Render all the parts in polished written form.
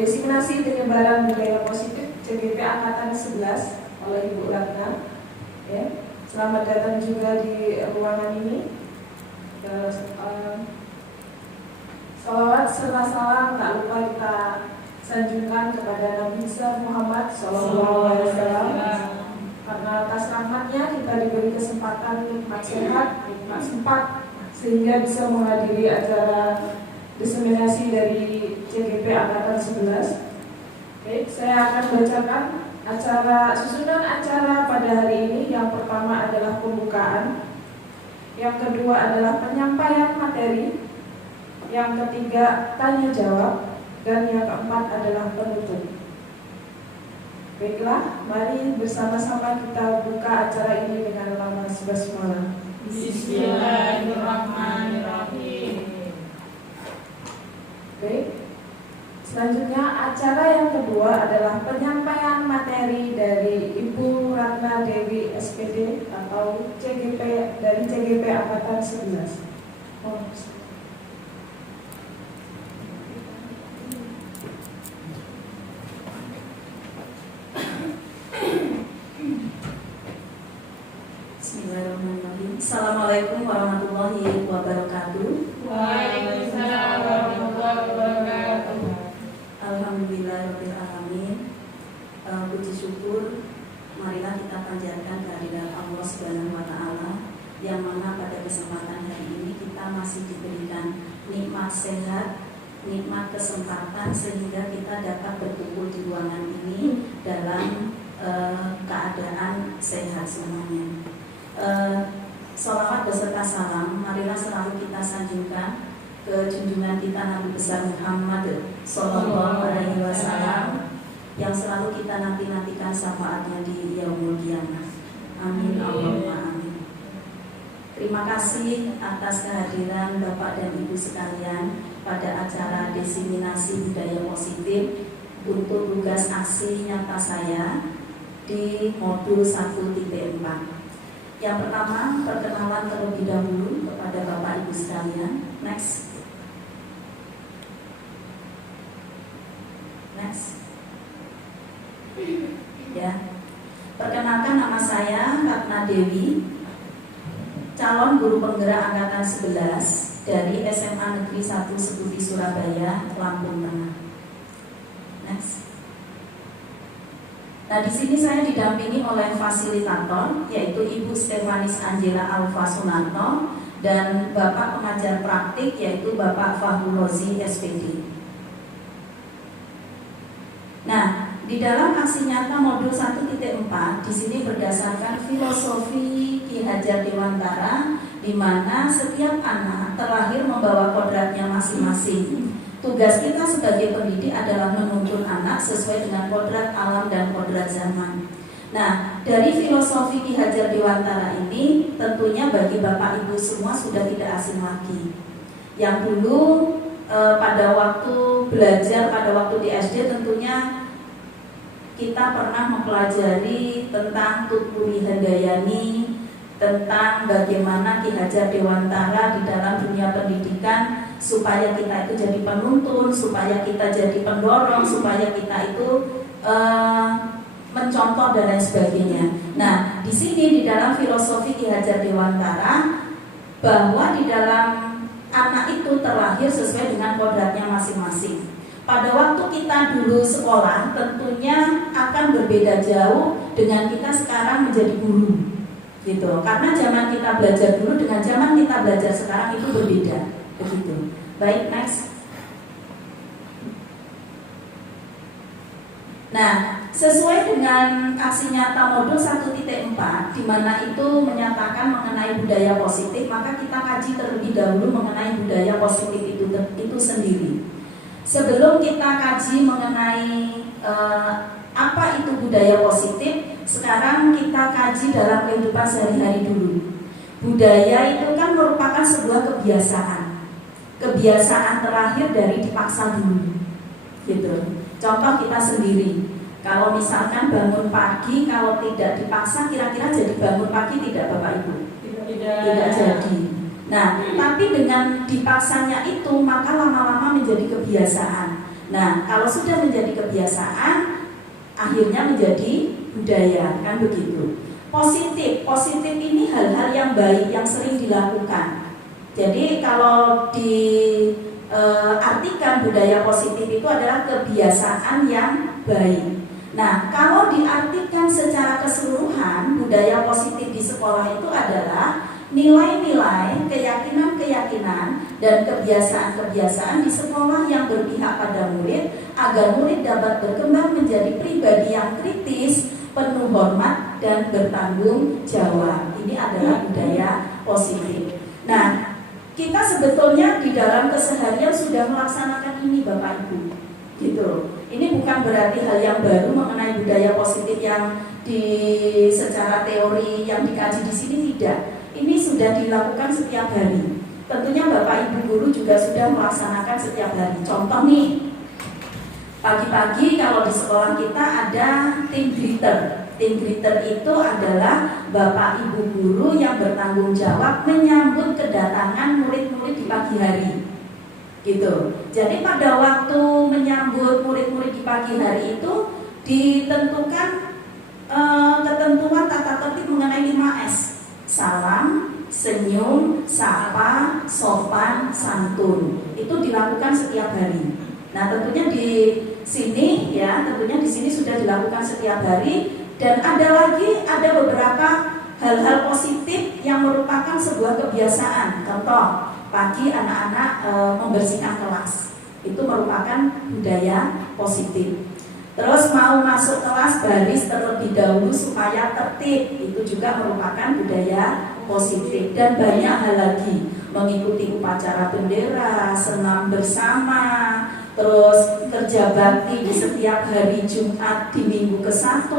Diseminasi Penyebaran Budaya Positif CGP Angkatan 11 oleh Ibu Ratna. Ya, selamat datang juga di ruangan ini. Salawat serta salam tak lupa kita sanjungkan kepada Nabi Muhammad SAW. Karena atas rahmatnya kita diberi kesempatan nikmat sehat, nikmat sempat, sehingga bisa menghadiri acara diseminasi dari CGP Angkatan 11. Baik, saya akan bacakan susunan acara pada hari ini. Yang pertama adalah pembukaan, yang kedua adalah penyampaian materi, yang ketiga tanya jawab, dan yang keempat adalah penutup. Baiklah, mari bersama-sama kita buka acara ini dengan nama basmalah. Bismillahirrahmanirrahim. Baik, selanjutnya acara yang kedua adalah penyampaian materi dari Ibu Ratna Dewi SPD atau CGP dari CGP Angkatan 11. Bismillahirrahmanirrahim. Assalamualaikum warahmatullahi wabarakatuh. Waalaikumsalam warahmatullahi wabarakatuh. Alhamdulillahirabbil alamin. Puji syukur marilah kita panjatkan kehadiran Allah Subhanahu wa taala, yang mana pada kesempatan hari ini kita masih diberikan nikmat sehat, nikmat kesempatan sehingga kita dapat berkumpul di ruangan ini dalam keadaan sehat semuanya. Salawat beserta salam marilah selalu kita sanjungkan ke junjungan kita Nabi besar Muhammad Sallallahu Alaihi Wasallam, yang selalu kita nanti-nantikan syafaatnya di yaumul qiyamah. Amin Allahumma amin. Terima kasih atas kehadiran Bapak dan Ibu sekalian pada acara diseminasi budaya positif untuk tugas aksi nyata saya di modul 1.4. Yang pertama, perkenalan terlebih dahulu kepada Bapak Ibu sekalian. Next. Ya. Perkenalkan, nama saya Ratna Dewi, calon guru penggerak angkatan 11 dari SMA Negeri 1 Seputi Surabaya, Lampung Tengah. Next. Nah, di sini saya didampingi oleh fasilitator, yaitu Ibu Stefanis Angela Alfa Sunarto, dan Bapak pengajar praktik, yaitu Bapak Fahru Rozi SPD. Nah, di dalam aksi nyata modul 1.4 di sini berdasarkan filosofi Ki Hajar Dewantara, di mana setiap anak terlahir membawa kodratnya masing-masing. Tugas kita sebagai pendidik adalah menuntun anak sesuai dengan kodrat alam dan kodrat zaman. Nah, dari filosofi Ki Hajar Dewantara ini tentunya bagi Bapak Ibu semua sudah tidak asing lagi. Yang dulu pada waktu belajar, pada waktu di SD tentunya kita pernah mempelajari tentang Tutpuri Handayani, tentang bagaimana Ki Hajar Dewantara di dalam dunia pendidikan supaya kita itu jadi penuntun, supaya kita jadi pendorong, supaya kita itu mencontoh dan lain sebagainya. Nah, di sini di dalam filosofi Ki Hajar Dewantara bahwa di dalam anak itu terlahir sesuai dengan kodratnya masing-masing. Pada waktu kita dulu sekolah tentunya akan berbeda jauh dengan kita sekarang menjadi guru, gitu. Karena zaman kita belajar dulu dengan zaman kita belajar sekarang itu berbeda, begitu. Baik, next. Nah, sesuai dengan aksi nyata modul 1.4 di mana itu menyatakan mengenai budaya positif, maka kita kaji terlebih dahulu mengenai budaya positif itu sendiri. Sebelum kita kaji mengenai apa itu budaya positif, sekarang kita kaji dalam kehidupan sehari-hari dulu. Budaya itu kan merupakan sebuah kebiasaan terakhir dari dipaksa dulu, gitu. Contoh kita sendiri, kalau misalkan bangun pagi, kalau tidak dipaksa, kira-kira jadi bangun pagi tidak Bapak Ibu? Tidak jadi. Nah, tapi dengan dipaksanya itu, maka lama-lama menjadi kebiasaan. Nah, kalau sudah menjadi kebiasaan, akhirnya menjadi budaya, kan begitu. Positif ini hal-hal yang baik yang sering dilakukan. Jadi kalau diartikan budaya positif itu adalah kebiasaan yang baik. Nah, kalau diartikan secara keseluruhan, budaya positif di sekolah itu adalah nilai-nilai, keyakinan-keyakinan, dan kebiasaan-kebiasaan di sekolah yang berpihak pada murid agar murid dapat berkembang menjadi pribadi yang kritis, penuh hormat, dan bertanggung jawab. Ini adalah budaya positif. Nah, kita sebetulnya di dalam keseharian sudah melaksanakan ini, Bapak Ibu, gitu. Ini bukan berarti hal yang baru mengenai budaya positif yang secara teori yang dikaji di sini, tidak. Ini sudah dilakukan setiap hari. Tentunya Bapak Ibu guru juga sudah melaksanakan setiap hari. Contoh nih, pagi-pagi kalau di sekolah kita ada tim greeter. Tim greeter itu adalah Bapak Ibu guru yang bertanggung jawab menyambut kedatangan murid-murid di pagi hari. Gitu. Jadi pada waktu menyambut murid-murid di pagi hari itu ditentukan ketentuan tata tertib mengenai 5S. Salam, senyum, sapa, sopan, santun. Itu dilakukan setiap hari. Nah, tentunya di sini sudah dilakukan setiap hari, dan ada beberapa hal-hal positif yang merupakan sebuah kebiasaan. Contoh, pagi anak-anak membersihkan kelas. Itu merupakan budaya positif. Terus mau masuk kelas baris terlebih dahulu supaya tertib, itu juga merupakan budaya positif. Dan banyak hal lagi, mengikuti upacara bendera, senam bersama, terus kerja bakti di setiap hari Jumat di minggu ke-1,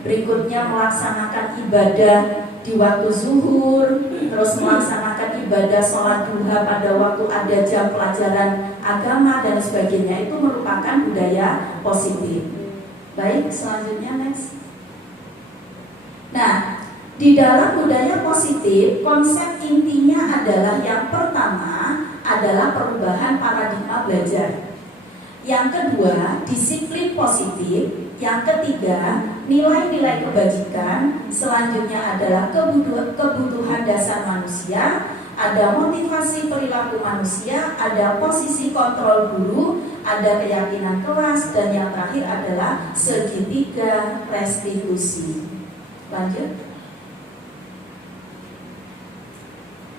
berikutnya melaksanakan ibadah di waktu zuhur, terus melaksanakan ibadah sholat duha pada waktu ada jam pelajaran agama dan sebagainya. Itu merupakan budaya positif. Baik, selanjutnya next. Nah, di dalam budaya positif, konsep intinya adalah yang pertama adalah perubahan paradigma belajar. Yang kedua, disiplin positif. Yang ketiga, nilai-nilai kebajikan. Selanjutnya adalah kebutuhan dasar manusia. Ada motivasi perilaku manusia, ada posisi kontrol guru, ada keyakinan kelas, dan yang terakhir adalah segitiga restitusi. Lanjut.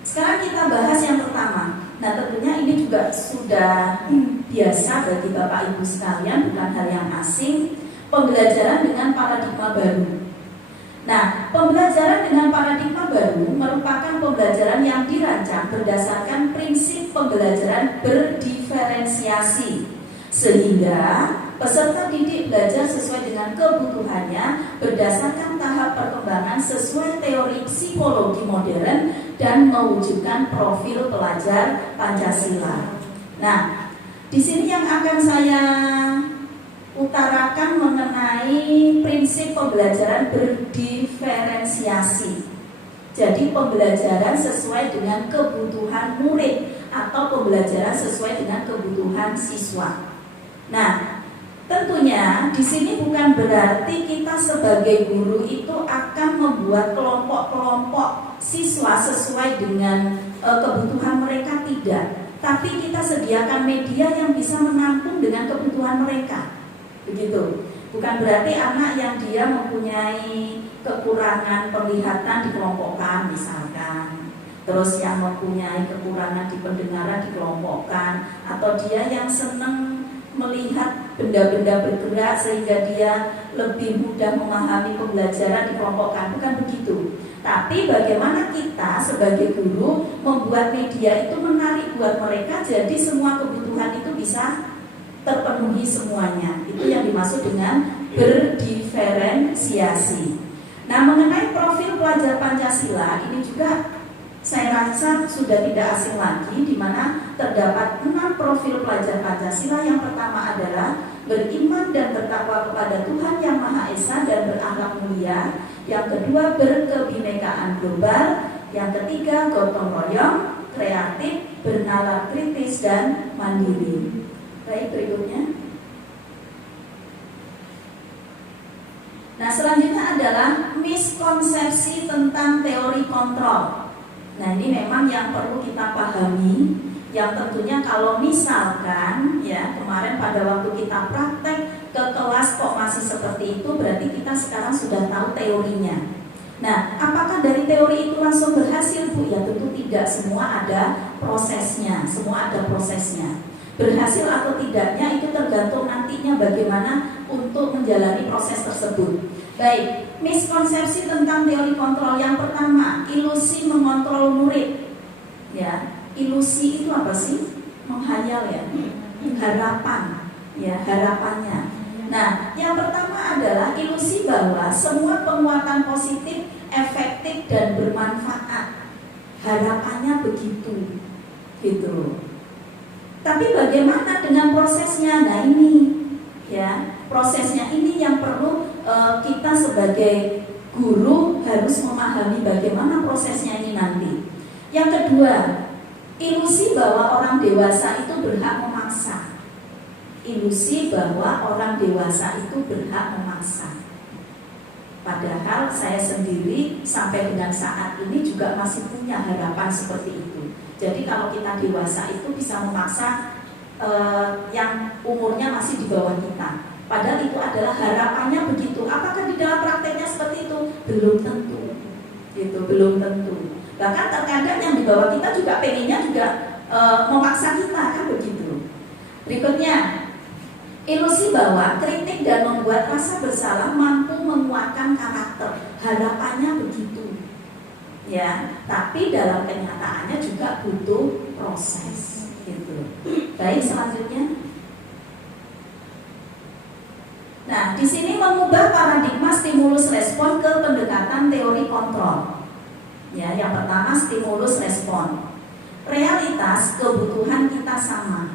Sekarang kita bahas yang pertama. Nah, tentunya ini juga sudah biasa bagi Bapak Ibu sekalian, bukan hal yang asing. Pembelajaran dengan paradigma baru. Nah, pembelajaran dengan paradigma baru merupakan pembelajaran yang dirancang berdasarkan prinsip pembelajaran berdiferensiasi, sehingga peserta didik belajar sesuai dengan kebutuhannya berdasarkan tahap perkembangan sesuai teori psikologi modern dan mewujudkan profil pelajar Pancasila. Nah, di sini yang akan saya utarakan mengenai prinsip pembelajaran berdiferensiasi. Jadi pembelajaran sesuai dengan kebutuhan murid atau pembelajaran sesuai dengan kebutuhan siswa. Nah, tentunya di sini bukan berarti kita sebagai guru itu akan membuat kelompok-kelompok siswa sesuai dengan kebutuhan mereka, tidak. Tapi kita sediakan media yang bisa menampung dengan kebutuhan mereka. Begitu. Bukan berarti anak yang dia mempunyai kekurangan penglihatan dikelompokkan misalkan, terus yang mempunyai kekurangan di pendengaran dikelompokkan, atau dia yang senang melihat benda-benda bergerak sehingga dia lebih mudah memahami pembelajaran dikelompokkan. Bukan begitu. Tapi bagaimana kita sebagai guru membuat media itu menarik buat mereka, jadi semua kebutuhan itu bisa terpenuhi semuanya. Itu yang dimaksud dengan berdiferensiasi. Nah, mengenai profil pelajar Pancasila ini juga saya rasa sudah tidak asing lagi, di mana terdapat 6 profil pelajar Pancasila. Yang pertama adalah beriman dan bertakwa kepada Tuhan Yang Maha Esa dan berakhlak mulia. Yang kedua, berkebinekaan global. Yang ketiga, gotong royong, kreatif, bernalar kritis, dan mandiri. Baik, berikutnya. Nah, selanjutnya adalah miskonsepsi tentang teori kontrol. Nah, ini memang yang perlu kita pahami, yang tentunya kalau misalkan ya kemarin pada waktu kita praktek ke kelas kok masih seperti itu, berarti kita sekarang sudah tahu teorinya. Nah, apakah dari teori itu langsung berhasil, Bu? Ya tentu tidak, semua ada prosesnya, semua ada prosesnya. Berhasil atau tidaknya itu tergantung nantinya bagaimana untuk menjalani proses tersebut. Baik, miskonsepsi tentang teori kontrol. Yang pertama, ilusi mengontrol murid. Ya, ilusi itu apa sih? Menghayal ya, harapan, ya harapannya. Nah, yang pertama adalah ilusi bahwa semua penguatan positif efektif dan bermanfaat. Harapannya begitu, gitu. Tapi bagaimana dengan prosesnya? Nah ini, ya prosesnya ini yang perlu kita sebagai guru harus memahami bagaimana prosesnya ini nanti. Yang kedua, ilusi bahwa orang dewasa itu berhak memaksa. Ilusi bahwa orang dewasa itu berhak memaksa. Padahal saya sendiri sampai dengan saat ini juga masih punya harapan seperti itu. Jadi kalau kita dewasa itu bisa memaksa yang umurnya masih di bawah kita. Padahal itu adalah harapannya begitu. Apakah di dalam prakteknya seperti itu? Belum tentu. Gitu, belum tentu. Bahkan terkadang yang di bawah kita juga pengennya juga memaksa kita, kan begitu. Berikutnya, ilusi bahwa kritik dan membuat rasa bersalah mampu menguatkan karakter. Harapannya begitu. Ya, tapi dalam kenyataannya juga butuh proses, gitu. Baik, selanjutnya. Nah, di sini mengubah paradigma stimulus respon ke pendekatan teori kontrol. Ya, yang pertama stimulus respon. Realitas kebutuhan kita sama.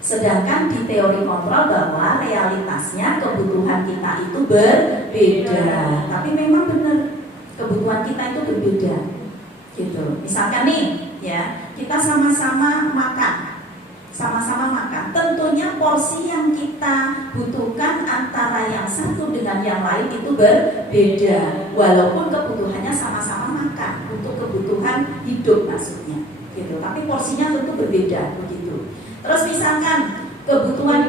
Sedangkan di teori kontrol bahwa realitasnya kebutuhan kita itu berbeda. Tapi memang benar, kebutuhan kita itu berbeda, gitu. Misalkan nih, ya kita sama-sama makan, tentunya porsi yang kita butuhkan antara yang satu dengan yang lain itu berbeda, walaupun kebutuhannya sama-sama makan untuk kebutuhan hidup maksudnya, gitu. Tapi porsinya tentu berbeda, begitu. Terus misalkan kebutuhan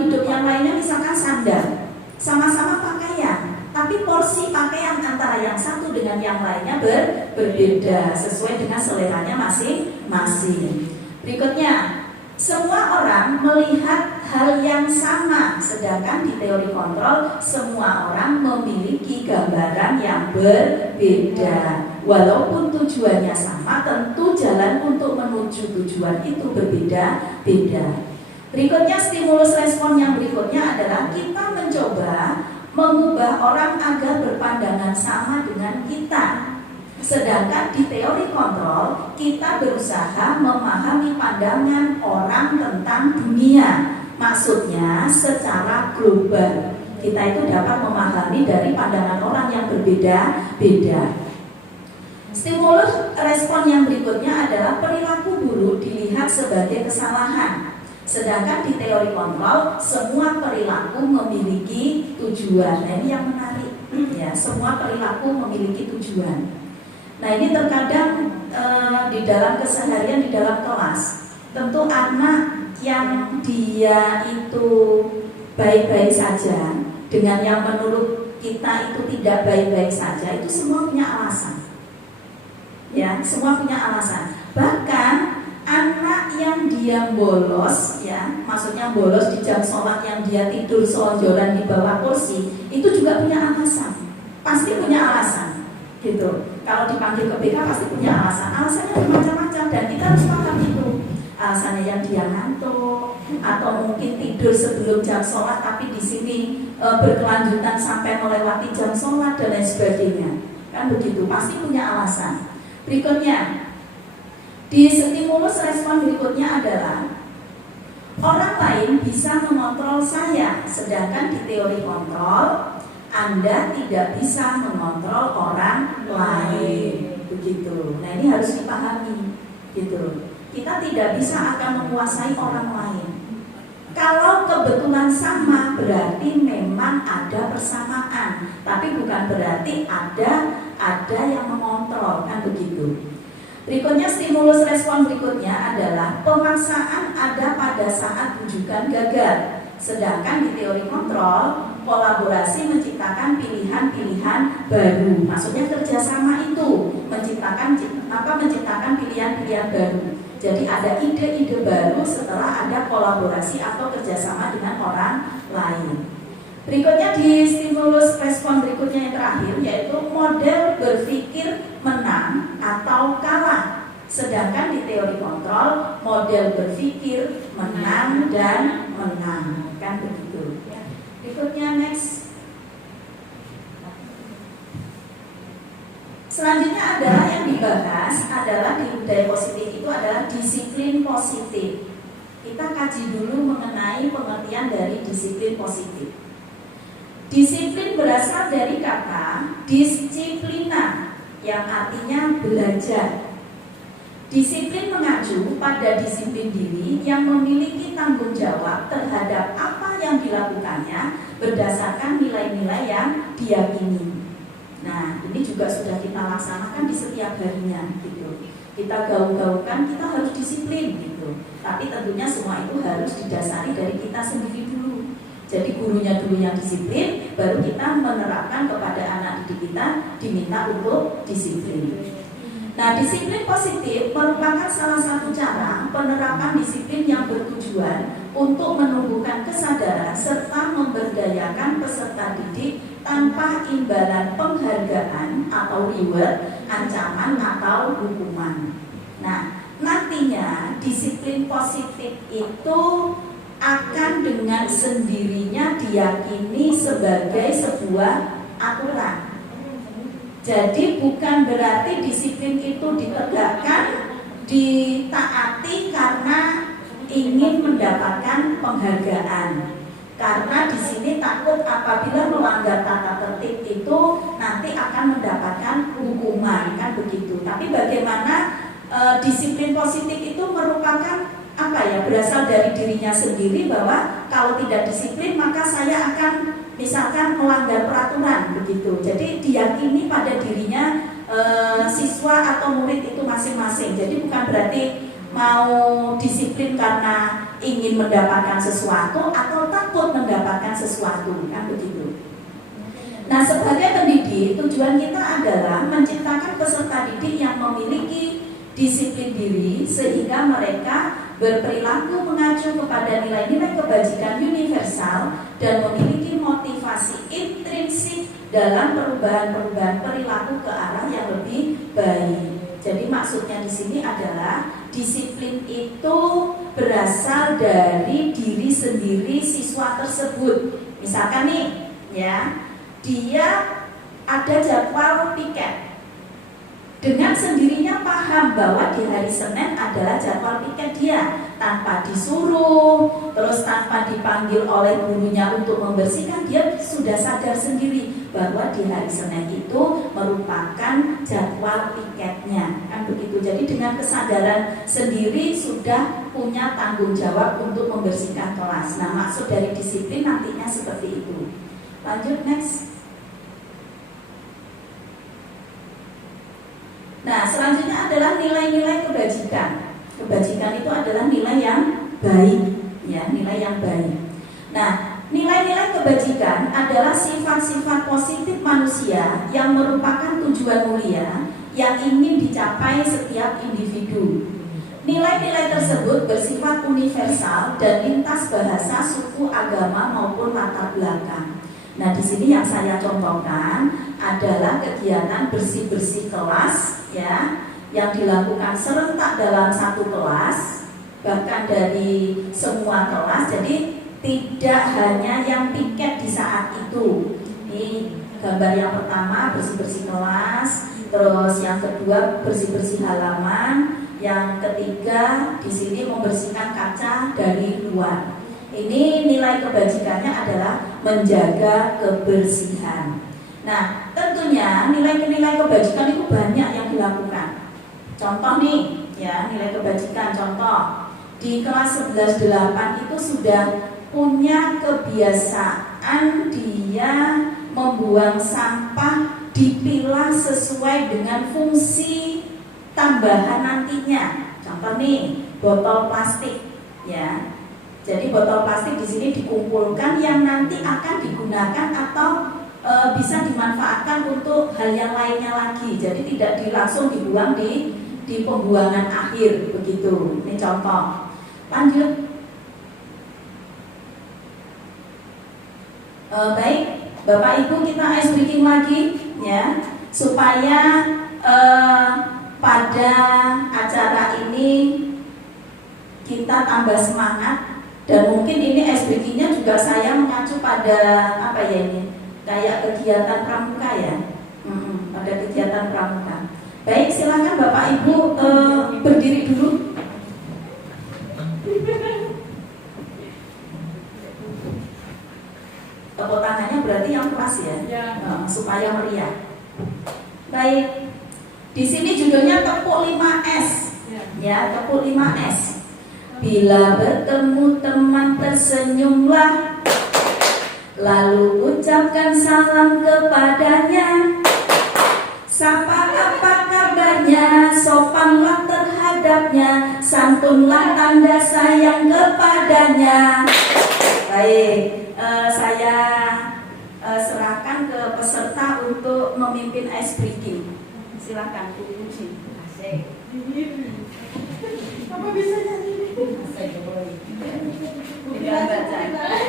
hidup yang lainnya misalkan sandal, sama-sama pakaian. Tapi porsi pakaian antara yang satu dengan yang lainnya berbeda sesuai dengan seleranya masing-masing. Berikutnya, semua orang melihat hal yang sama, sedangkan di teori kontrol semua orang memiliki gambaran yang berbeda. Walaupun tujuannya sama, tentu jalan untuk menuju tujuan itu berbeda-beda. Berikutnya, stimulus respon yang berikutnya adalah kita mencoba mengubah orang agar berpandangan sama dengan kita. Sedangkan di teori kontrol kita berusaha memahami pandangan orang tentang dunia. Maksudnya secara global. Kita itu dapat memahami dari pandangan orang yang berbeda-beda. Stimulus respon yang berikutnya adalah perilaku buruk dilihat sebagai kesalahan. Sedangkan di teori kontrol semua perilaku memiliki tujuan. Nah, ini yang menarik, ya. Semua perilaku memiliki tujuan. Nah, ini terkadang di dalam keseharian di dalam kelas, tentu anak yang dia itu baik-baik saja dengan yang menurut kita itu tidak baik-baik saja, itu semua punya alasan. Ya, semua punya alasan. Bahkan anak yang dia bolos, ya, maksudnya bolos di jam sholat yang dia tidur selonjoran di bawah kursi, itu juga punya alasan. Pasti punya alasan, gitu. Kalau dipanggil ke BK pasti punya alasan. Alasannya bermacam-macam dan kita harus paham itu. Alasannya yang dia ngantuk, atau mungkin tidur sebelum jam sholat, tapi di sini berkelanjutan sampai melewati jam sholat dan lain sebagainya. Kan begitu, pasti punya alasan. Berikutnya, di stimulus respon berikutnya adalah orang lain bisa mengontrol saya, sedangkan di teori kontrol Anda tidak bisa mengontrol orang lain, begitu. Nah, ini harus dipahami, gitu. Kita tidak bisa akan menguasai orang lain. Kalau kebetulan sama berarti memang ada persamaan, tapi bukan berarti ada yang mengontrol, kan begitu. Berikutnya stimulus respon berikutnya adalah pemaksaan ada pada saat rujukan gagal. Sedangkan di teori kontrol, kolaborasi menciptakan pilihan-pilihan baru. Maksudnya kerjasama itu menciptakan pilihan-pilihan baru. Jadi ada ide-ide baru setelah ada kolaborasi atau kerjasama dengan orang lain. Berikutnya di stimulus respon berikutnya yang terakhir, yaitu model berpikir menang atau kalah. Sedangkan di teori kontrol, model berpikir menang dan menang, kan begitu. Berikutnya next. Selanjutnya adalah yang dibahas adalah di budaya positif itu adalah disiplin positif. Kita kaji dulu mengenai pengertian dari disiplin positif. Disiplin berasal dari kata disiplina yang artinya belajar. Disiplin mengacu pada disiplin diri yang memiliki tanggung jawab terhadap apa yang dilakukannya berdasarkan nilai-nilai yang diyakini. Nah, ini juga sudah kita laksanakan di setiap harinya gitu. Kita gaung-gaungkan kita harus disiplin gitu. Tapi tentunya semua itu harus didasari dari kita sendiri dulu. Jadi gurunya dulu yang disiplin, baru kita menerapkan kepada anak didik kita diminta untuk disiplin. Nah, disiplin positif merupakan salah satu cara penerapan disiplin yang bertujuan untuk menumbuhkan kesadaran serta memberdayakan peserta didik tanpa imbalan penghargaan atau reward, ancaman atau hukuman. Nah, nantinya disiplin positif itu akan dengan sendirinya diyakini sebagai sebuah aturan. Jadi bukan berarti disiplin itu ditegakkan, ditaati karena ingin mendapatkan penghargaan. Karena di sini takut apabila melanggar tata tertib itu nanti akan mendapatkan hukuman, kan begitu. Tapi bagaimana disiplin positif itu merupakan apa ya, berasal dari dirinya sendiri bahwa kalau tidak disiplin maka saya akan misalkan melanggar peraturan begitu. Jadi diyakini pada dirinya siswa atau murid itu masing-masing. Jadi bukan berarti mau disiplin karena ingin mendapatkan sesuatu atau takut mendapatkan sesuatu, kan begitu. Nah, sebagai pendidik, tujuan kita adalah menciptakan peserta didik yang memiliki disiplin diri sehingga mereka berperilaku mengacu kepada nilai-nilai kebajikan universal dan memiliki motivasi intrinsik dalam perubahan-perubahan perilaku ke arah yang lebih baik. Jadi maksudnya di sini adalah disiplin itu berasal dari diri sendiri siswa tersebut. Misalkan nih, ya, dia ada jadwal piket. Dengan sendirinya paham bahwa di hari Senin adalah jadwal piket dia, tanpa disuruh, terus tanpa dipanggil oleh gurunya untuk membersihkan, dia sudah sadar sendiri bahwa di hari Senin itu merupakan jadwal piketnya, kan begitu. Jadi dengan kesadaran sendiri sudah punya tanggung jawab untuk membersihkan kelas. Nah, maksud dari disiplin nantinya seperti itu. Lanjut next. Nah, selanjutnya adalah nilai-nilai kebajikan. Kebajikan itu adalah nilai yang baik, ya, nilai yang baik. Nah, nilai-nilai kebajikan adalah sifat-sifat positif manusia yang merupakan tujuan mulia yang ingin dicapai setiap individu. Nilai-nilai tersebut bersifat universal dan lintas bahasa, suku, agama maupun latar belakang. Nah, di sini yang saya contohkan adalah kegiatan bersih-bersih kelas, ya, yang dilakukan serentak dalam satu kelas, bahkan dari semua kelas. Jadi tidak hanya yang piket di saat itu. Ini gambar yang pertama bersih-bersih kelas, terus yang kedua bersih-bersih halaman, yang ketiga di sini membersihkan kaca dari luar. Ini nilai kebajikannya adalah menjaga kebersihan. Nah, tentunya nilai-nilai kebajikan itu banyak yang dilakukan. Contoh nih, ya, nilai kebajikan. Contoh, di kelas 11-8 itu sudah punya kebiasaan dia membuang sampah dipilah sesuai dengan fungsi tambahan nantinya. Contoh nih, botol plastik, ya. Jadi botol plastik di sini dikumpulkan yang nanti akan digunakan atau bisa dimanfaatkan untuk hal yang lainnya lagi. Jadi tidak langsung dibuang di pembuangan akhir begitu. Ini contoh. Lanjut. Baik, Bapak Ibu, kita ice breaking lagi ya, supaya pada acara ini kita tambah semangat. Dan mungkin ini ice breaking-nya juga saya mengacu pada apa ya ini, kayak kegiatan pramuka ya, pada kegiatan pramuka. Baik, silakan Bapak Ibu berdiri dulu. Tepuk tangannya berarti yang keras ya, supaya meriah. Baik, di sini judulnya tepuk 5S, ya, tepuk 5S. Bila bertemu teman tersenyumlah, lalu ucapkan salam kepadanya. Sapa apa kabarnya, sopanlah terhadapnya, santunlah tanda sayang kepadanya. Baik, saya serahkan ke peserta untuk memimpin ice breaking. Silakan Bu Puji. Apa bisa nyanyi?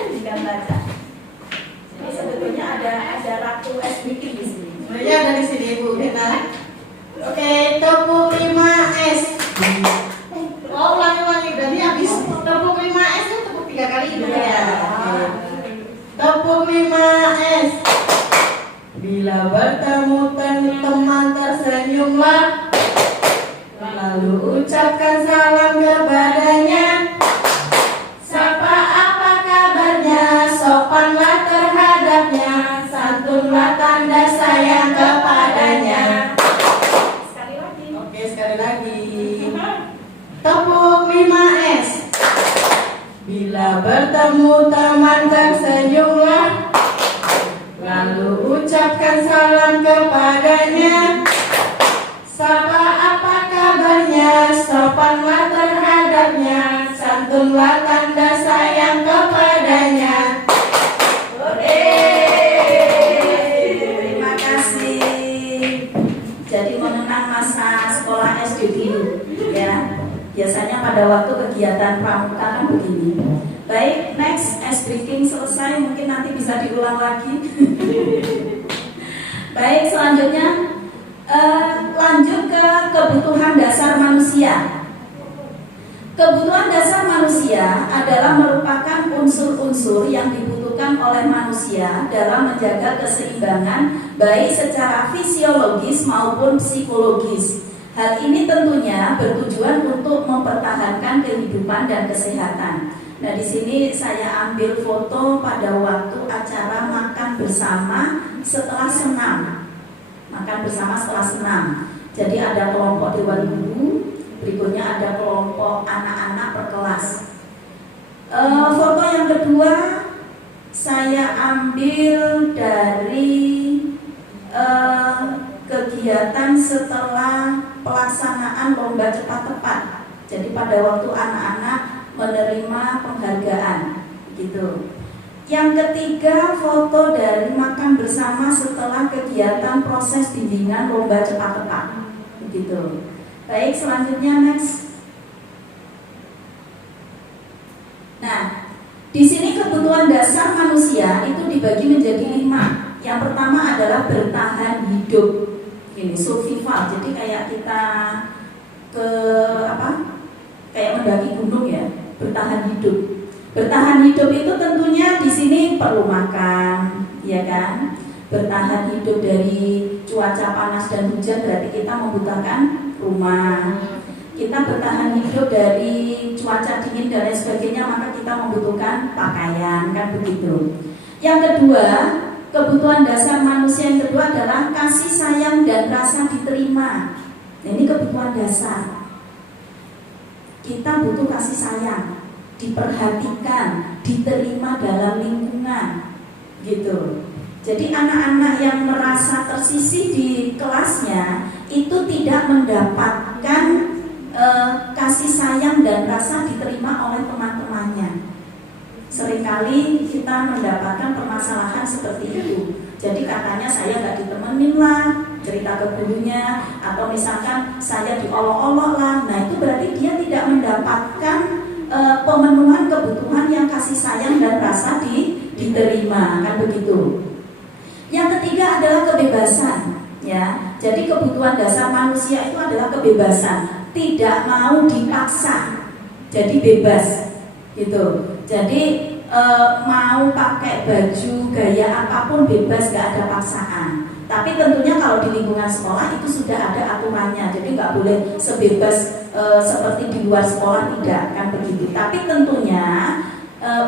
Tidak baca. Jadi sebetulnya ada ratu ice breaking di sini. Sebenarnya dari sini Bu kita. Oke, tepuk 5S. Oh, ulangi. Berarti habis tepuk 5S itu tepuk 3 kali gitu ya. Tepuk 5S. Bila bertemu teman tersenyumlah, lalu ucapkan salam kepadanya. Sapa apa kabarnya, sopanlah terhadapnya, santunlah tanda sayang kepadanya. Sekali lagi. Oke, sekali lagi. Tepuk 5S. Bila bertemu teman tersenyumlah, lalu ucapkan salam kepadanya. Sapa apa kabarnya, sopanlah terhadapnya, santunlah tanda sayang kepadanya. Terima kasih. Jadi mengenang masa sekolah SD dulu, ya. Biasanya pada waktu kegiatan pramuka kan begini. Baik, next ice breaking selesai, mungkin nanti bisa diulang lagi. Baik, selanjutnya lanjut ke kebutuhan dasar manusia. Kebutuhan dasar manusia adalah merupakan unsur-unsur yang dibutuhkan oleh manusia dalam menjaga keseimbangan baik secara fisiologis maupun psikologis. Hal ini tentunya bertujuan untuk mempertahankan kehidupan dan kesehatan. Nah, di sini saya ambil foto pada waktu acara makan bersama setelah senam. Makan bersama setelah senam. Jadi ada kelompok dewan guru, berikutnya ada kelompok anak-anak per kelas. Foto yang kedua saya ambil dari kegiatan setelah pelaksanaan lomba cepat tepat. Jadi pada waktu anak-anak menerima penghargaan, gitu. Yang ketiga, foto dari makan bersama setelah kegiatan proses bimbingan lomba cepat tepat, begitu. Baik, selanjutnya next. Nah, di sini kebutuhan dasar manusia itu dibagi menjadi 5. Yang pertama adalah bertahan hidup. Ini survival. Jadi kayak kita kayak mendaki gunung ya, bertahan hidup. Bertahan hidup itu tentunya di sini perlu makan, ya kan? Bertahan hidup dari cuaca panas dan hujan berarti kita membutuhkan rumah. Kita bertahan hidup dari cuaca dingin dan lain sebagainya, maka kita membutuhkan pakaian, kan begitu. Yang kedua, kebutuhan dasar manusia yang kedua adalah kasih sayang dan rasa diterima. Nah, ini kebutuhan dasar. kita butuh kasih sayang, diperhatikan, diterima dalam lingkungan, gitu. Jadi anak-anak yang merasa tersisih di kelasnya itu tidak mendapatkan kasih sayang dan rasa diterima oleh teman-temannya. Seringkali kita mendapatkan permasalahan seperti itu. Jadi katanya saya nggak ditemenin lah, cerita ke gurunya, atau misalkan saya diolok-olok lah. Nah itu berarti dia tidak mendapatkan pemenuhan kebutuhan yang kasih sayang dan rasa diterima, kan begitu. Yang ketiga adalah kebebasan, ya. Jadi kebutuhan dasar manusia itu adalah kebebasan, tidak mau dipaksa, jadi bebas, gitu. Jadi mau pakai baju gaya apapun bebas, gak ada paksaan. Tapi tentunya kalau di lingkungan sekolah itu sudah ada aturannya, jadi nggak boleh sebebas seperti di luar sekolah, tidak, kan begitu. Tapi tentunya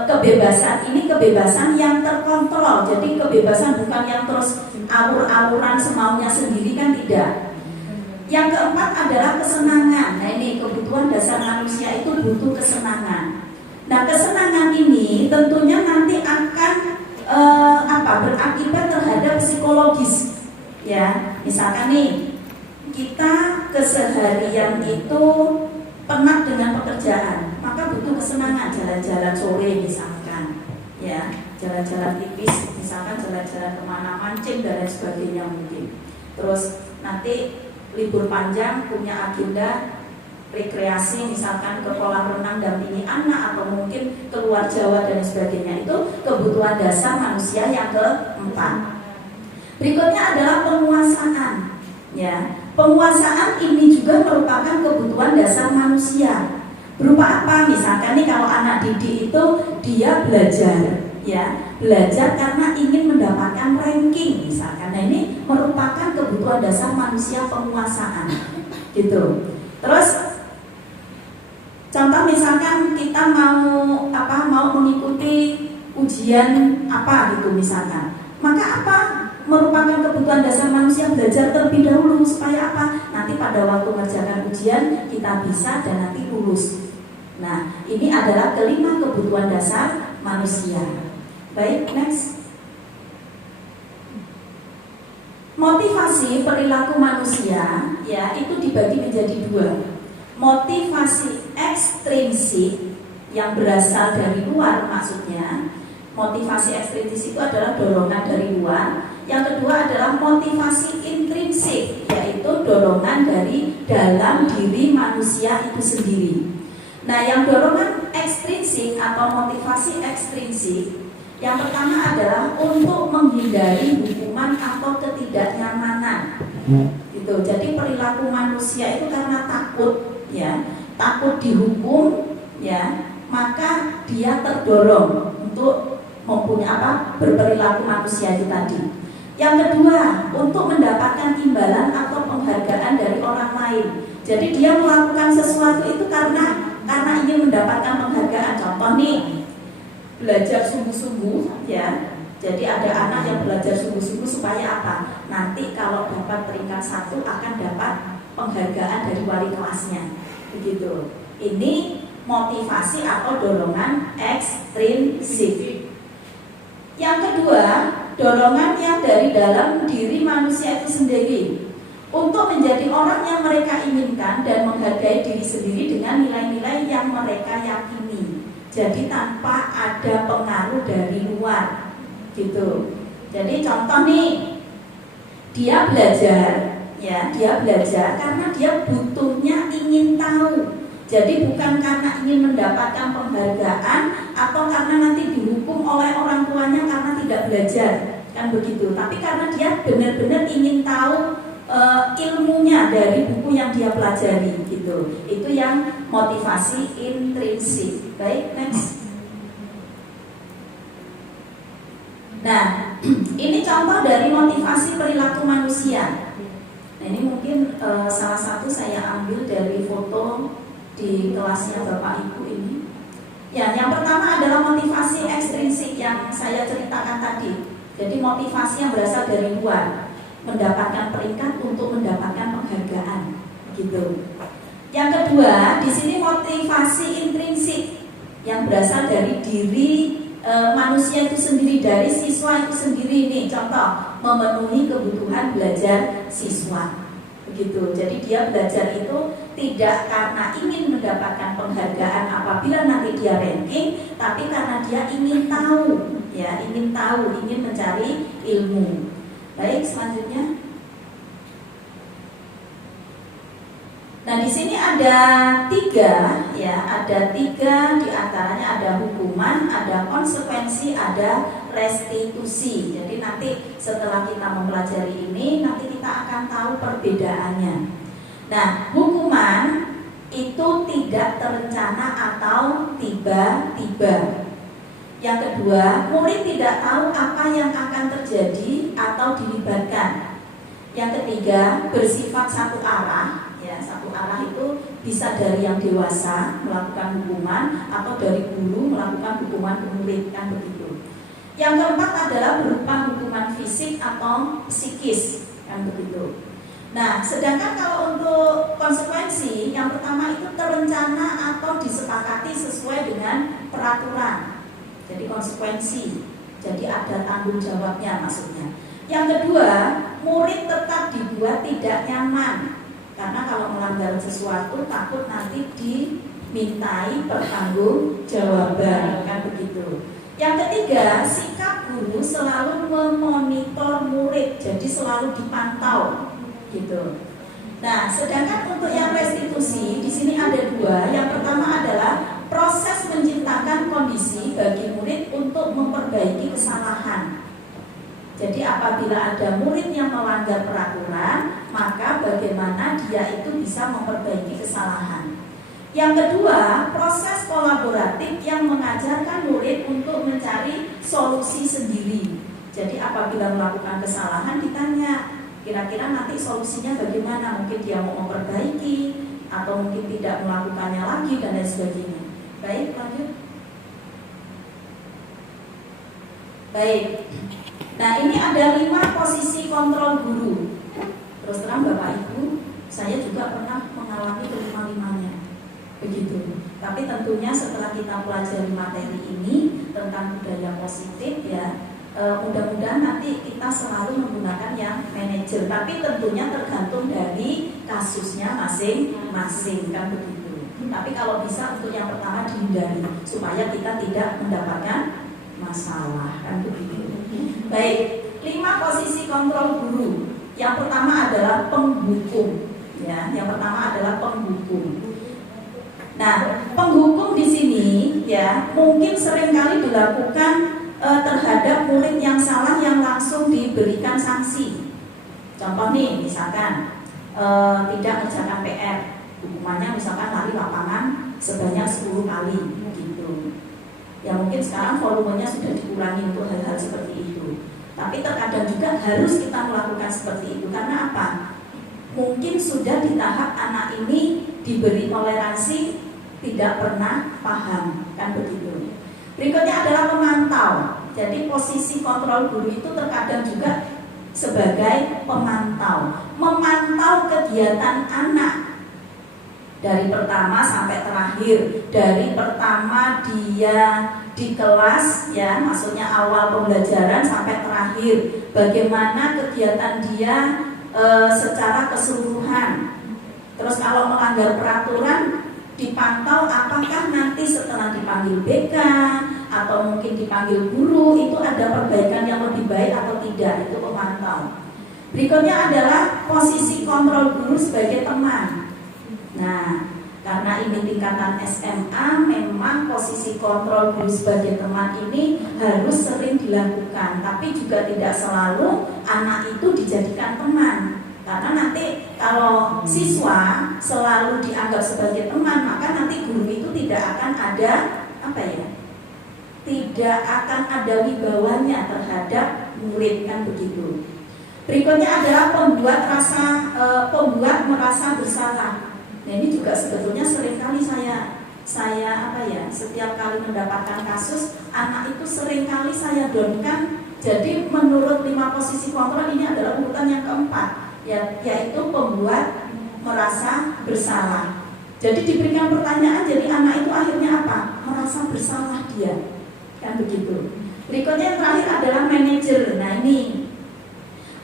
kebebasan ini kebebasan yang terkontrol. Jadi kebebasan bukan yang terus awur-awuran semaunya sendiri, kan tidak. Yang keempat adalah kesenangan. Nah ini kebutuhan dasar manusia itu butuh kesenangan. Nah kesenangan ini tentunya nanti akan berakibat terhadap psikologis, ya. Misalkan nih kita keseharian itu penat dengan pekerjaan, maka butuh kesenangan, jalan-jalan sore misalkan, ya, jalan-jalan tipis, misalkan jalan-jalan kemana, mancing dan lain sebagainya mungkin. Terus nanti libur panjang punya agenda rekreasi, misalkan ke kolam renang dampingi anak, atau mungkin keluar Jawa dan sebagainya. Itu kebutuhan dasar manusia yang keempat. Berikutnya adalah penguasaan, ya. Penguasaan ini juga merupakan kebutuhan dasar manusia. Berupa apa? Misalkan nih kalau anak didik itu dia belajar, ya, belajar karena ingin mendapatkan ranking misalkan. Nah ini merupakan kebutuhan dasar manusia, penguasaan, gitu. Terus contoh misalkan kita mau mengikuti ujian apa gitu misalkan, maka apa? Merupakan kebutuhan dasar manusia, belajar terlebih dahulu supaya apa? Nanti pada waktu mengerjakan ujian kita bisa dan nanti lulus. Nah, ini adalah kelima kebutuhan dasar manusia. Baik, next. Motivasi perilaku manusia, ya, itu dibagi menjadi dua. Motivasi ekstrinsik yang berasal dari luar, maksudnya motivasi ekstrinsik itu adalah dorongan dari luar. Yang kedua adalah motivasi intrinsik, yaitu dorongan dari dalam diri manusia itu sendiri. Nah, yang dorongan ekstrinsik atau motivasi ekstrinsik, yang pertama adalah untuk menghindari hukuman atau ketidaknyamanan. Gitu. Jadi perilaku manusia itu karena takut, ya, takut dihukum, ya, maka dia terdorong untuk mempunyai berperilaku manusia itu tadi. Yang kedua, untuk mendapatkan imbalan atau penghargaan dari orang lain. Jadi dia melakukan sesuatu itu karena ingin mendapatkan penghargaan. Contoh nih, belajar sungguh-sungguh, ya. Jadi ada anak yang belajar sungguh-sungguh supaya apa? Nanti kalau dapat peringkat 1 akan dapat penghargaan dari wali kelasnya. Begitu. Ini motivasi atau dorongan ekstrinsik. Yang kedua, dorongan yang dari dalam diri manusia itu sendiri untuk menjadi orang yang mereka inginkan dan menghargai diri sendiri dengan nilai-nilai yang mereka yakini. Jadi tanpa ada pengaruh dari luar, gitu. Jadi contoh nih, dia belajar, ya, dia belajar karena dia butuhnya ingin tahu. Jadi bukan karena ingin mendapatkan penghargaan atau karena nanti dihukum oleh orang tuanya karena tidak belajar, kan begitu. Tapi karena dia benar-benar ingin tahu ilmunya dari buku yang dia pelajari, gitu. Itu yang motivasi intrinsik. Baik, next. Nah, ini contoh dari motivasi perilaku manusia. Nah, ini mungkin salah satu saya ambil dari foto di kelasnya Bapak Ibu ini. Ya, yang pertama adalah motivasi ekstrinsik yang saya ceritakan tadi. Jadi motivasi yang berasal dari luar, mendapatkan peringkat untuk mendapatkan penghargaan, gitu. Yang kedua, di sini motivasi intrinsik yang berasal dari diri manusia itu sendiri, dari siswa itu sendiri. Nih contoh, memenuhi kebutuhan belajar siswa. Begitu. Jadi dia belajar itu tidak karena ingin mendapatkan penghargaan apabila nanti dia ranking, tapi karena dia ingin tahu, ya, ingin mencari ilmu. Baik, selanjutnya. Nah, di sini ada tiga, ya, ada tiga diantaranya ada hukuman, ada konsekuensi, ada restitusi. Jadi nanti setelah kita mempelajari ini, nanti kita akan tahu perbedaannya. Nah, hukuman itu tidak terencana atau tiba-tiba. Yang kedua, murid tidak tahu apa yang akan terjadi atau dilibatkan. Yang ketiga, bersifat satu arah. Ya, satu arah itu bisa dari yang dewasa melakukan hukuman atau dari guru melakukan hukuman ke murid, kan begitu. Yang keempat adalah berupa hukuman fisik atau psikis, kan begitu. Nah, sedangkan kalau untuk konsekuensi, yang pertama itu terencana atau disepakati sesuai dengan peraturan. Jadi konsekuensi, jadi ada tanggung jawabnya maksudnya. Yang kedua, murid tetap dibuat tidak nyaman. Karena kalau melanggar sesuatu takut nanti dimintai pertanggungjawaban, kan begitu. Yang ketiga, sikap guru selalu memonitor murid, jadi selalu dipantau, gitu. Nah, sedangkan untuk yang restitusi di sini ada dua. Yang pertama adalah proses menciptakan kondisi bagi murid untuk memperbaiki kesalahan. Jadi apabila ada murid yang melanggar peraturan, maka bagaimana dia itu bisa memperbaiki kesalahan. Yang kedua, proses kolaboratif yang mengajarkan murid untuk mencari solusi sendiri. Jadi apabila melakukan kesalahan ditanya, kira-kira nanti solusinya bagaimana? Mungkin dia mau memperbaiki atau mungkin tidak melakukannya lagi dan lain sebagainya. Baik, lanjut. Baik. Nah, ini ada 5 posisi kontrol guru. Terus terang Bapak Ibu, saya juga pernah mengalami kelima-limanya. Begitu. Tapi tentunya setelah kita pelajari materi ini tentang budaya positif, ya, mudah-mudahan nanti kita selalu menggunakan yang manajer. Tapi tentunya tergantung dari kasusnya masing-masing, kan begitu. Tapi kalau bisa untuk yang pertama dihindari supaya kita tidak mendapatkan masalah, kan begitu. Baik, 5 posisi kontrol guru. Yang pertama adalah penghukum, ya. Yang pertama adalah penghukum. Nah, penghukum di sini, ya, mungkin seringkali dilakukan terhadap murid yang salah yang langsung diberikan sanksi. Contoh nih, misalkan tidak mengerjakan PR, hukumannya misalkan lari lapangan sebanyak 10 kali, gitu. Ya mungkin sekarang volumenya sudah dikurangi untuk hal-hal seperti itu. Tapi terkadang juga harus kita melakukan seperti itu. Karena apa? Mungkin sudah di tahap anak ini diberi toleransi, tidak pernah paham, kan begitu. Berikutnya adalah memantau. Jadi posisi kontrol guru itu terkadang juga sebagai pemantau. Memantau kegiatan anak dari pertama sampai terakhir, dari pertama dia di kelas, ya, maksudnya awal pembelajaran sampai terakhir, bagaimana kegiatan dia secara keseluruhan. Terus kalau melanggar peraturan dipantau apakah nanti setelah dipanggil BK atau mungkin dipanggil guru itu ada perbaikan yang lebih baik atau tidak, itu pemantau. Berikutnya adalah posisi kontrol guru sebagai teman. Nah, karena ini tingkatan SMA, memang posisi kontrol guru sebagai teman ini harus sering dilakukan. Tapi juga tidak selalu anak itu dijadikan teman. Karena nanti kalau siswa selalu dianggap sebagai teman, maka nanti guru itu tidak akan ada tidak akan ada wibawanya terhadap murid, kan begitu. Berikutnya adalah pembuat merasa bersalah. Nah, ini juga sebetulnya seringkali saya setiap kali mendapatkan kasus anak itu seringkali saya downkan. Jadi menurut 5 posisi kontrol ini adalah urutan yang keempat, yaitu pembuat merasa bersalah. Jadi diberikan pertanyaan, jadi anak itu akhirnya apa? Merasa bersalah dia, kan begitu. Berikutnya yang terakhir adalah manajer. Nah ini,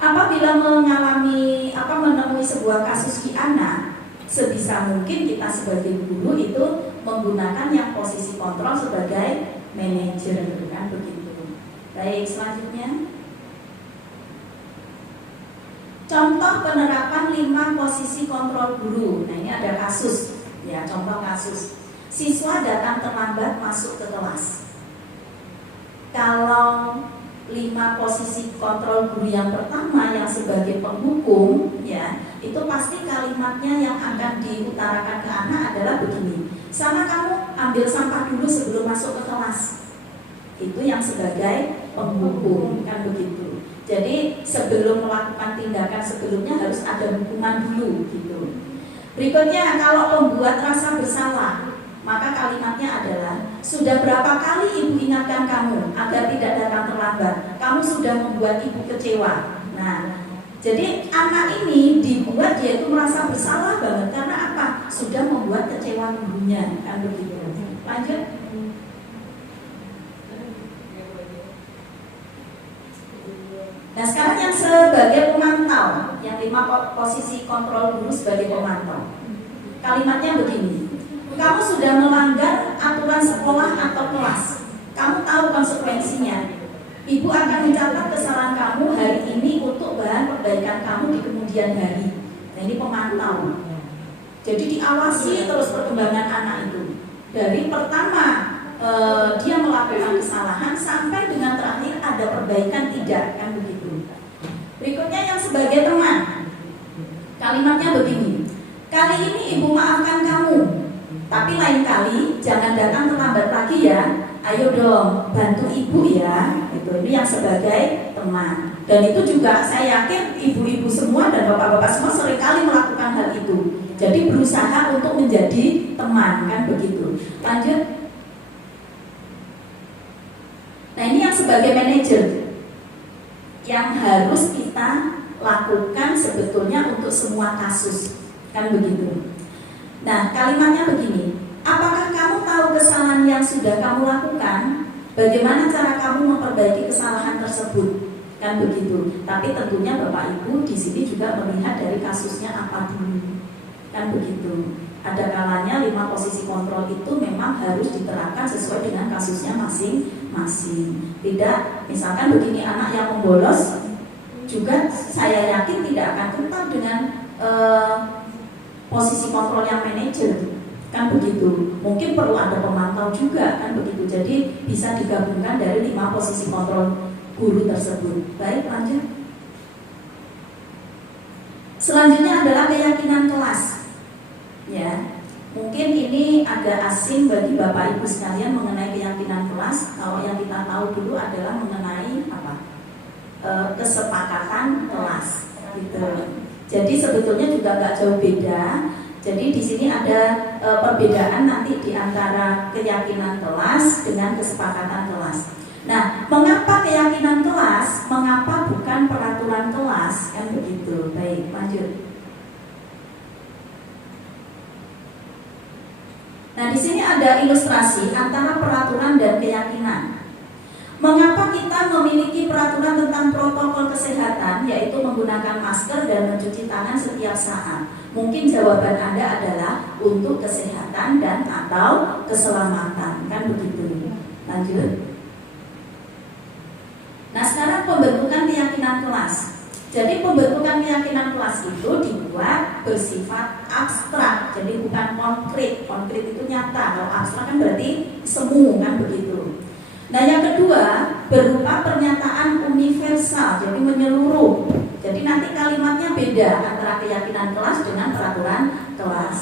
apabila menemui sebuah kasus di anak, sebisa mungkin kita sebagai guru itu menggunakan yang posisi kontrol sebagai manajer, kan begitu. Baik, selanjutnya. Contoh penerapan 5 posisi kontrol guru. Nah ini ada kasus, ya contoh kasus. Siswa datang terlambat masuk ke kelas. Kalau 5 posisi kontrol guru yang pertama yang sebagai penghukum, ya itu pasti kalimatnya yang akan diutarakan ke anak adalah begini: sama kamu ambil sampah dulu sebelum masuk ke kelas. Itu yang sebagai penghukum, kan begitu. Jadi sebelum melakukan tindakan sebelumnya harus ada hukuman dulu gitu. Berikutnya, kalau pembuat rasa bersalah, maka kalimatnya adalah, sudah berapa kali ibu ingatkan kamu agar tidak datang terlambat? Kamu sudah membuat ibu kecewa. Nah, jadi anak ini dibuat dia itu merasa bersalah banget karena apa? Sudah membuat kecewa gurunya, kan begitu. Lanjut. Nah sekarang yang sebagai pemantau, yang 5 posisi kontrol guru sebagai pemantau. Kalimatnya begini: kamu sudah melanggar aturan sekolah atau kelas. Kamu tahu konsekuensinya. Ibu akan mencatat kesalahan kamu hari ini untuk bahan perbaikan kamu di kemudian hari. Nah ini pemantau. Jadi diawasi terus perkembangan anak itu. Dari pertama dia melakukan kesalahan sampai dengan terakhir ada perbaikan tidak, kan begitu. Berikutnya yang sebagai teman, kalimatnya begini: kali ini ibu maafkan kamu, tapi lain kali jangan datang terlambat lagi ya. Ayo dong bantu ibu ya. Ini yang sebagai teman. Dan itu juga saya yakin ibu-ibu semua dan bapak-bapak semua seringkali melakukan hal itu. Jadi berusaha untuk menjadi teman, kan begitu. Lanjut. Nah ini yang sebagai manajer yang harus kita lakukan sebetulnya untuk semua kasus, kan begitu. Nah kalimatnya begini: apakah kamu tahu kesalahan yang sudah kamu lakukan? Bagaimana cara kamu memperbaiki kesalahan tersebut? Kan begitu. Tapi tentunya Bapak Ibu di sini juga melihat dari kasusnya apa dulu, kan begitu. Ada kalanya 5 posisi kontrol itu memang harus diterapkan sesuai dengan kasusnya masing-masing. Tidak, misalkan begini, anak yang membolos juga saya yakin tidak akan kental dengan posisi kontrol yang manajer, kan begitu. Mungkin perlu ada pemantau juga, kan begitu. Jadi bisa digabungkan dari 5 posisi kontrol guru tersebut. Baik, lanjut. Selanjutnya adalah keyakinan kelas. Ya, mungkin ini agak asing bagi Bapak Ibu sekalian mengenai keyakinan kelas. Kalau yang kita tahu dulu adalah mengenai apa? Kesepakatan kelas, gitu. Jadi sebetulnya juga nggak jauh beda. Jadi di sini ada perbedaan nanti di antara keyakinan kelas dengan kesepakatan kelas. Nah, mengapa keyakinan kelas? Mengapa bukan peraturan kelas? Kan begitu. Baik, lanjut. Nah, di sini ada ilustrasi antara peraturan dan keyakinan. Mengapa kita memiliki peraturan tentang protokol kesehatan, yaitu menggunakan masker dan mencuci tangan setiap saat? Mungkin jawaban Anda adalah untuk kesehatan dan atau keselamatan, kan begitu. Lanjut. Nah, sekarang pembentukan keyakinan kelas. Jadi pembentukan keyakinan kelas itu dibuat bersifat abstrak, jadi bukan konkret. Konkret itu nyata, kalau abstrak kan berarti semu, kan begitu. Nah yang kedua berupa pernyataan universal, jadi menyeluruh. Jadi nanti kalimatnya beda antara keyakinan kelas dengan peraturan kelas.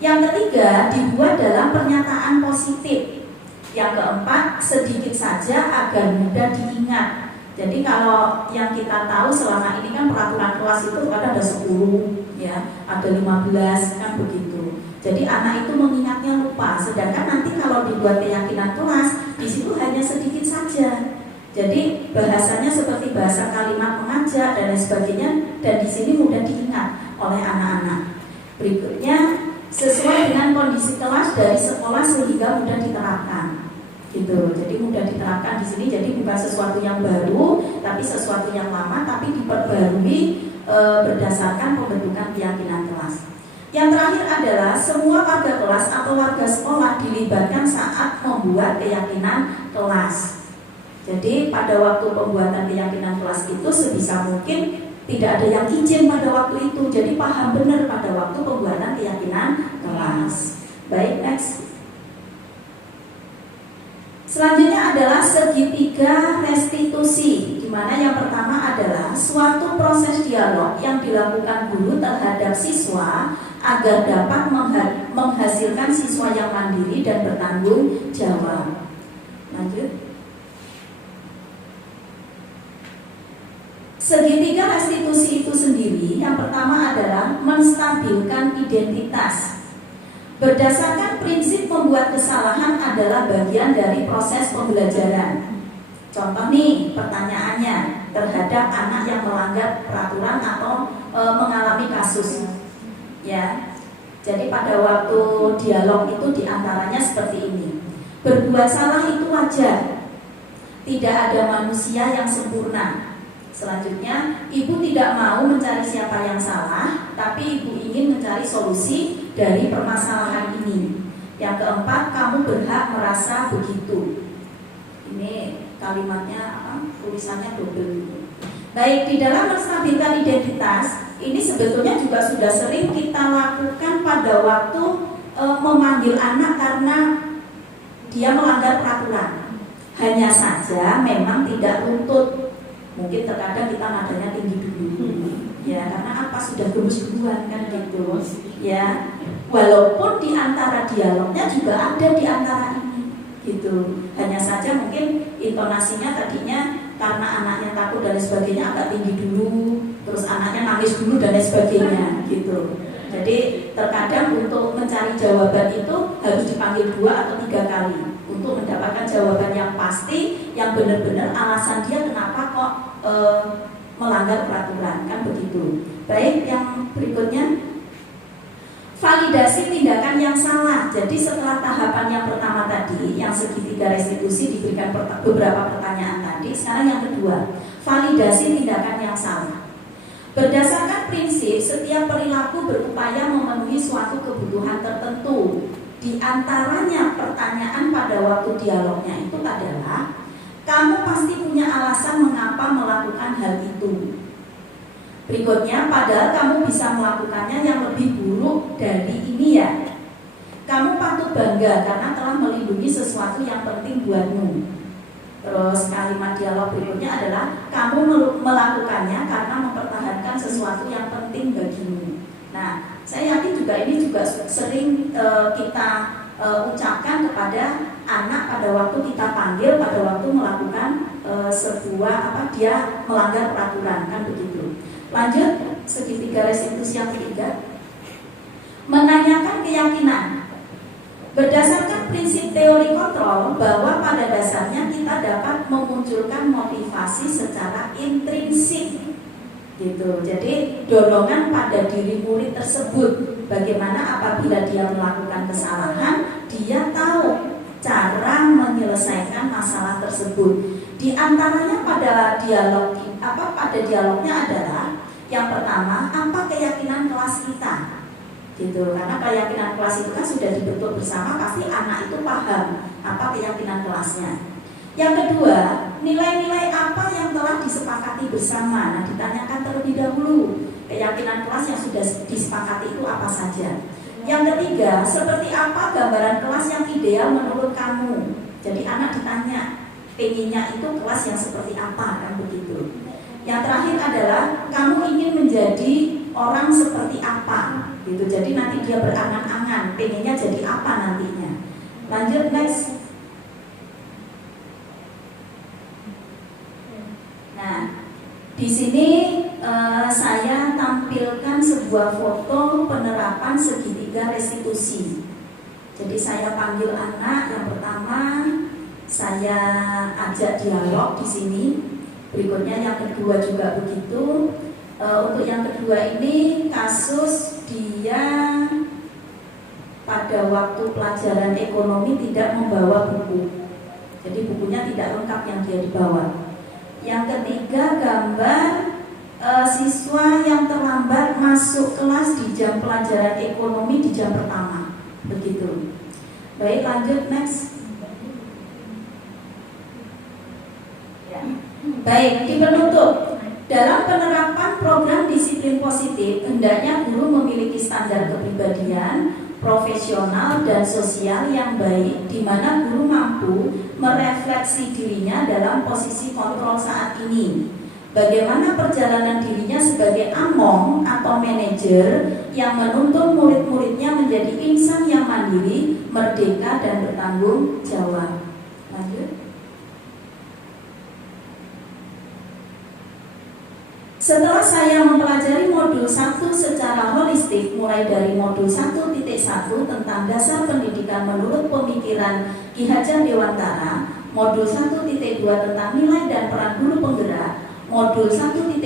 Yang ketiga dibuat dalam pernyataan positif. Yang keempat sedikit saja agar mudah diingat. Jadi kalau yang kita tahu selama ini kan peraturan kelas itu kadang ada 10, ya, ada 15, kan begitu. Jadi anak itu mengingatnya lupa. Sedangkan nanti kalau dibuat keyakinan kelas, di situ hanya sedikit saja. Jadi bahasanya seperti bahasa kalimat mengajak dan lain sebagainya, dan di sini mudah diingat oleh anak-anak. Berikutnya sesuai dengan kondisi kelas dari sekolah sehingga mudah diterapkan. Gitu. Jadi mudah diterapkan di sini. Jadi bukan sesuatu yang baru, tapi sesuatu yang lama, tapi diperbarui berdasarkan pembentukan keyakinan kelas. Yang terakhir adalah semua warga kelas atau warga sekolah dilibatkan saat membuat keyakinan kelas. Jadi pada waktu pembuatan keyakinan kelas itu sebisa mungkin tidak ada yang izin pada waktu itu. Jadi paham benar pada waktu pembuatan keyakinan kelas. Baik, next. Selanjutnya adalah segitiga restitusi, di mana yang pertama adalah suatu proses dialog yang dilakukan guru terhadap siswa agar dapat menghasilkan siswa yang mandiri dan bertanggung jawab. Lanjut. Segitiga restitusi itu sendiri, yang pertama adalah menstabilkan identitas. Berdasarkan prinsip membuat kesalahan adalah bagian dari proses pembelajaran. Contoh nih pertanyaannya terhadap anak yang melanggar peraturan atau mengalami kasus. Ya, jadi pada waktu dialog itu diantaranya seperti ini. Berbuat salah itu wajar. Tidak ada manusia yang sempurna. Selanjutnya, ibu tidak mau mencari siapa yang salah, tapi ibu ingin mencari solusi dari permasalahan ini. Yang keempat, kamu berhak merasa begitu. Ini kalimatnya tulisannya double. Baik, di dalam menstabilkan identitas, ini sebetulnya juga sudah sering kita lakukan pada waktu memanggil anak karena dia melanggar peraturan. Hanya saja memang tidak runtut. Mungkin terkadang kita nadanya tinggi dulu, ya karena apa sudah gemes-gemuan kan gitu, ya. Walaupun di antara dialognya juga ada di antara ini, gitu. Hanya saja mungkin intonasinya tadinya karena anaknya takut dan sebagainya agak tinggi dulu, terus anaknya nangis dulu dan sebagainya, gitu. Jadi terkadang untuk mencari jawaban itu harus dipanggil 2 atau 3 kali untuk mendapatkan jawaban yang pasti, yang benar-benar alasan dia kenapa kok melanggar peraturan, kan begitu. Baik, yang berikutnya validasi tindakan yang salah. Jadi setelah tahapan yang pertama tadi, yang segitiga restitusi diberikan beberapa pertanyaan tadi, sekarang yang kedua, validasi tindakan yang salah. Berdasarkan prinsip, setiap perilaku berupaya memenuhi suatu kebutuhan tertentu. Di antaranya pertanyaan pada waktu dialognya itu adalah, kamu pasti punya alasan mengapa melakukan hal itu. Berikutnya, padahal kamu bisa melakukannya yang lebih buruk dari ini ya. Kamu patut bangga karena telah melindungi sesuatu yang penting buatmu. Terus kalimat dialog berikutnya adalah, kamu melakukannya karena mempertahankan sesuatu yang penting bagimu. Nah, saya yakin juga ini juga sering kita ucapkan kepada anak pada waktu kita panggil, pada waktu melakukan sebuah dia melanggar peraturan, kan begitu. Lanjut, segitiga restitusi yang ketiga, menanyakan keyakinan. Berdasarkan prinsip teori kontrol bahwa pada dasarnya kita dapat memunculkan motivasi secara intrinsik, gitu. Jadi dorongan pada diri murid tersebut, bagaimana apabila dia melakukan kesalahan, dia tahu cara menyelesaikan masalah tersebut. Di antaranya pada dialognya adalah yang pertama, apa keyakinan kelas kita, gitu. Karena keyakinan kelas itu kan sudah dibentuk bersama, pasti anak itu paham apa keyakinan kelasnya. Yang kedua, nilai-nilai apa yang telah disepakati bersama. Nah, ditanyakan terlebih dahulu keyakinan kelas yang sudah disepakati itu apa saja. Yang ketiga, seperti apa gambaran kelas yang ideal menurut kamu. Jadi anak ditanya, pengennya itu kelas yang seperti apa, kan begitu. Yang terakhir adalah kamu ingin menjadi orang seperti apa, gitu. Jadi nanti dia berangan-angan pengennya jadi apa nantinya. Lanjut, next. Nah, di sini saya tampilkan sebuah foto penerapan segitiga restitusi. Jadi saya panggil anak yang pertama, saya ajak dialog di sini. Berikutnya yang kedua juga begitu. Untuk yang kedua ini kasus dia pada waktu pelajaran ekonomi tidak membawa buku. Jadi bukunya tidak lengkap yang dia dibawa. Yang ketiga, gambar siswa yang terlambat masuk kelas di jam pelajaran ekonomi di jam pertama. Begitu. Baik, lanjut next. Baik, di penutup. Dalam penerapan program disiplin positif, hendaknya guru memiliki standar kepribadian, profesional dan sosial yang baik, di mana guru mampu merefleksi dirinya dalam posisi kontrol saat ini. Bagaimana perjalanan dirinya sebagai among atau manajer yang menuntun murid-muridnya menjadi insan yang mandiri, merdeka dan bertanggung jawab. Lanjut. Setelah saya mempelajari modul 1 secara holistik, mulai dari modul 1.1 tentang dasar pendidikan menurut pemikiran Ki Hajar Dewantara, modul 1.2 tentang nilai dan peran guru penggerak, modul 1.3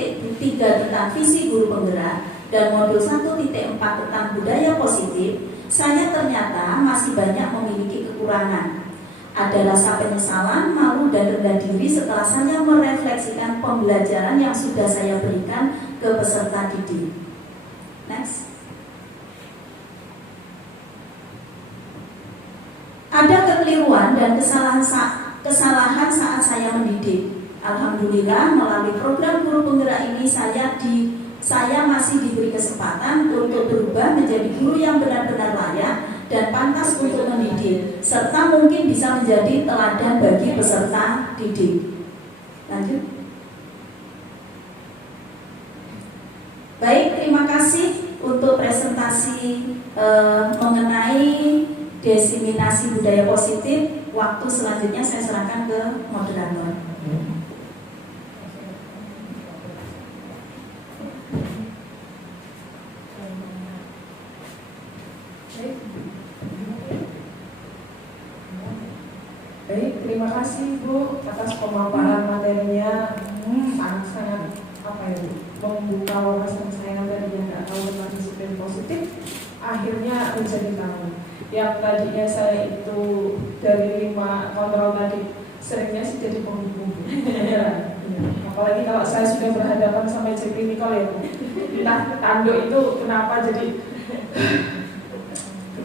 tentang visi guru penggerak, dan modul 1.4 tentang budaya positif, saya ternyata masih banyak memiliki kekurangan. Ada rasa penyesalan, malu dan rendah diri setelah saya merefleksikan pembelajaran yang sudah saya berikan ke peserta didik. Next. Ada kekeliruan dan kesalahan saat saya mendidik. Alhamdulillah melalui program guru penggerak ini saya masih diberi kesempatan untuk berubah menjadi guru yang benar-benar layak dan pantas untuk mendidik, serta mungkin bisa menjadi teladan bagi peserta didik. Lanjut. Baik, terima kasih untuk presentasi mengenai diseminasi budaya positif. Waktu selanjutnya saya serahkan ke moderator. Baik, terima kasih Bu atas pemaparan materinya. Sangat membuka wawasan saya tadi yang nggak tahu tentang disiplin positif, akhirnya menjadi tahu. Yang tadinya saya itu dari 5 kontrol tadi seringnya sih jadi penghubung. Ya. Apalagi kalau saya sudah berhadapan sama uji klinikal ya Bu. Entah tanduk itu kenapa jadi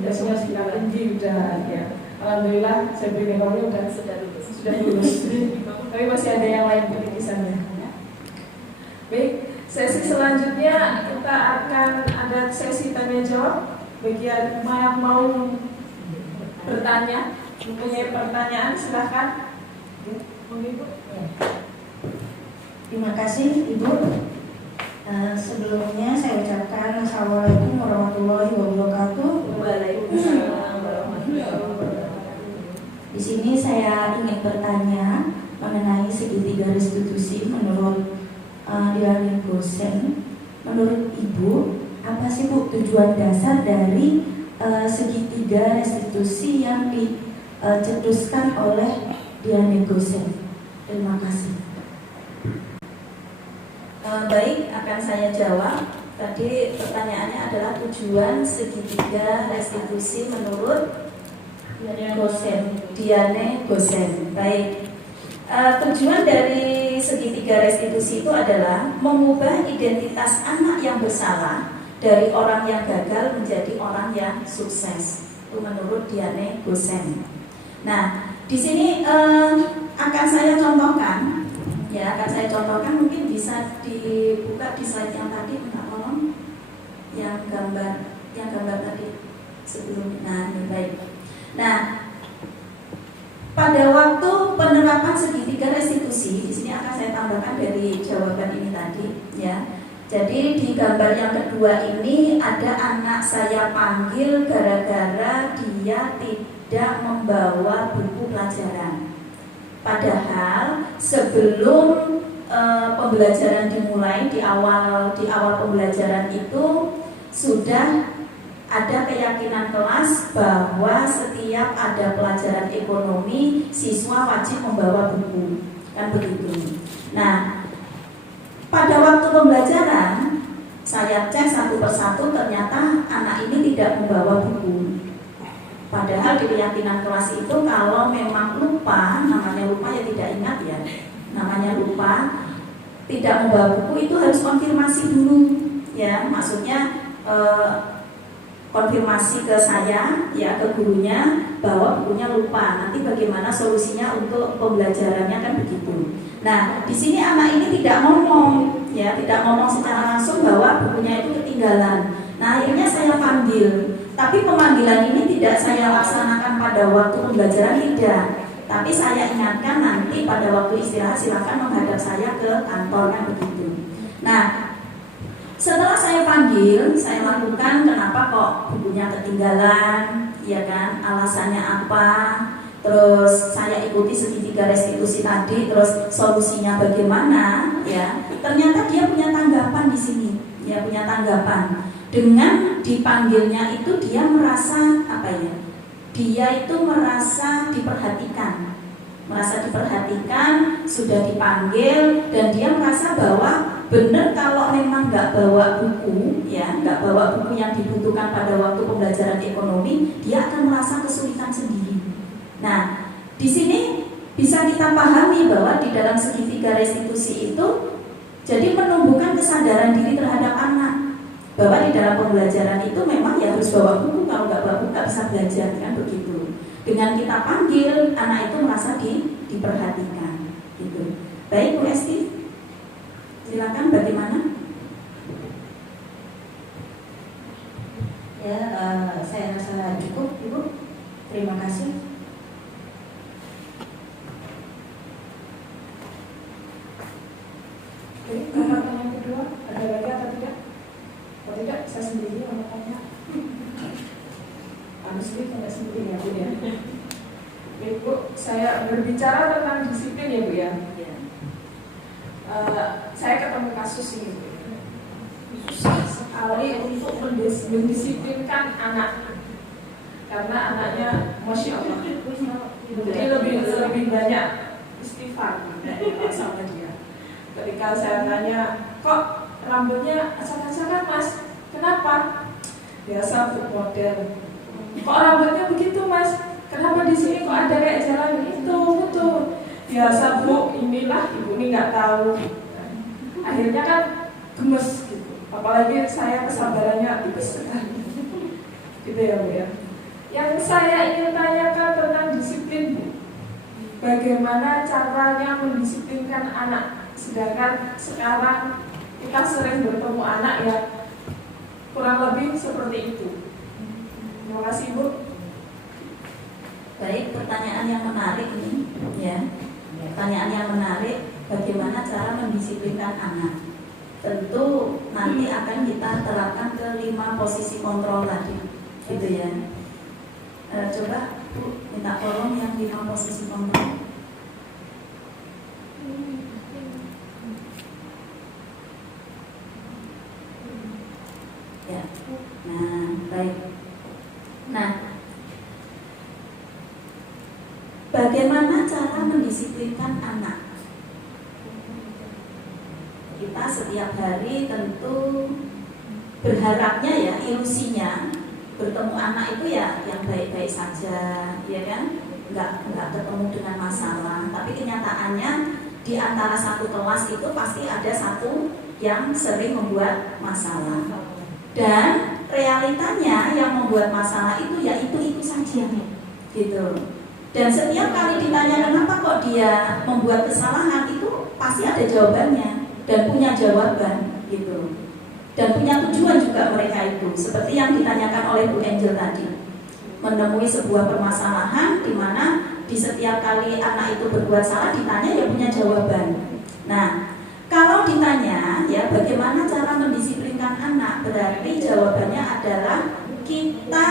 biasanya sekitar tinggi udah ya. Alhamdulillah saya klinikalnya sudah lulus. Tapi masih ada yang lain perilisannya. Baik, sesi selanjutnya kita akan ada sesi tanya jawab. Bagi yang mau bertanya, mempunyai pertanyaan, silahkan. Terima kasih Ibu. Sebelumnya saya ucapkan Assalamualaikum warahmatullahi wabarakatuh. Waalaikumsalam warahmatullahi wabarakatuh. Di sini saya ingin bertanya mengenai segitiga restitusi menurut Dewan Gosen. Menurut Ibu, apa sih Bu tujuan dasar dari segitiga restitusi yang dicetuskan oleh Dewan Gosen? Terima kasih. Baik, akan saya jawab. Tadi pertanyaannya adalah tujuan segitiga restitusi menurut Diane Gosen. Baik, tujuan dari segitiga restitusi itu adalah mengubah identitas anak yang bersalah dari orang yang gagal menjadi orang yang sukses. Itu menurut Diane Gosen. Nah, di sini akan saya contohkan. Ya, akan saya contohkan, mungkin bisa dibuka di slide yang tadi, minta tolong yang gambar tadi sebelum. Nah, ini baik. Nah, pada waktu penerapan segitiga restitusi, di sini akan saya tambahkan dari jawaban ini tadi, ya. Jadi di gambar yang kedua ini ada anak saya panggil gara-gara dia tidak membawa buku pelajaran. Padahal sebelum pembelajaran dimulai di awal pembelajaran itu sudah ada keyakinan kelas bahwa setiap ada pelajaran ekonomi siswa wajib membawa buku, kan begitu. Nah, pada waktu pembelajaran saya cek satu persatu, ternyata anak ini tidak membawa buku. Padahal di keyakinan kelas itu kalau memang lupa, namanya lupa ya tidak ingat ya, namanya lupa, tidak membawa buku itu harus konfirmasi dulu ya, maksudnya konfirmasi ke saya ya, ke gurunya bahwa bukunya lupa. Nanti bagaimana solusinya untuk pembelajarannya kan begitu. Nah di sini anak ini tidak ngomong ya, tidak ngomong secara langsung bahwa bukunya itu ketinggalan. Nah akhirnya saya panggil. Tapi pemanggilan ini tidak saya laksanakan pada waktu pembelajaran, tidak. Tapi saya ingatkan nanti pada waktu istirahat silakan menghadap saya ke kantornya begitu. Nah, setelah saya panggil, saya lakukan kenapa kok bukunya ketinggalan, ya kan? Alasannya apa? Terus saya ikuti segitiga restitusi tadi, terus solusinya bagaimana? Ya, ternyata dia punya tanggapan di sini, ya punya tanggapan. Dengan dipanggilnya itu dia merasa apa ya? Dia itu merasa diperhatikan, sudah dipanggil dan dia merasa bahwa benar kalau memang nggak bawa buku, ya nggak bawa buku yang dibutuhkan pada waktu pembelajaran ekonomi, dia akan merasa kesulitan sendiri. Nah, di sini bisa kita pahami bahwa di dalam segitiga restitusi itu jadi menumbuhkan kesadaran diri terhadap anak. Bahwa di dalam pembelajaran itu memang ya harus bawa buku, kalau nggak bawa buku nggak bisa belajar kan begitu. Dengan kita panggil anak itu merasa diperhatikan gitu. Baik Bu Esti, silakan bagaimana? Ya, saya rasa cukup Ibu. Terima kasih. Oke, pertanyaan kedua, ada lagi atau tidak? Kalau tidak, saya sendiri yang bertanya. Honestly, tidak sendiri ya Bu ya. Bu, saya berbicara tentang disiplin ya Bu ya. Saya ketemu kasus ini Bu. Susah sekali untuk mendisiplinkan anak, karena anaknya Masya Allah, jadi lebih banyak istighfar sama dia. Ketika saya tanya, kok rambutnya acak-acakan Mas? Kenapa? Biasa food model. Kok rambutnya begitu Mas? Kenapa di sini kok ada kayak jalan itu? Betul. Biasa Bu, inilah ibu ini nggak tahu. Akhirnya kan gemes gitu. Apalagi saya kesabarannya tipis sekali. Gitu ya Bu ya. Yang saya ingin tanyakan tentang disiplin Bu. Bagaimana caranya mendisiplinkan anak? Sedangkan sekarang kita sering bertemu anak ya kurang lebih seperti itu. Terima kasih Bu. Baik, pertanyaan yang menarik ini ya. Pertanyaan yang menarik, bagaimana cara mendisiplinkan anak? Tentu nanti akan kita terapkan ke 5 posisi kontrol tadi, gitu ya. Coba Bu minta tolong yang 5 posisi kontrol. Ya, nah baik. Nah, bagaimana cara mendisiplinkan anak? Kita setiap hari tentu berharapnya ya, ilusinya bertemu anak itu ya yang baik-baik saja, ya kan? Nggak ketemu dengan masalah. Tapi kenyataannya di antara satu kelas itu pasti ada satu yang sering membuat masalah. Dan realitanya yang membuat masalah itu ya itu saja, gitu. Dan setiap kali ditanya kenapa kok dia membuat kesalahan, itu pasti ada jawabannya dan punya jawaban, gitu. Dan punya tujuan juga mereka itu, seperti yang ditanyakan oleh Bu Angel tadi, menemui sebuah permasalahan di mana di setiap kali anak itu berbuat salah ditanya ya punya jawaban. Nah, kalau ditanya ya bagaimana cara mendisiplinkan anak, berarti jawabannya adalah kita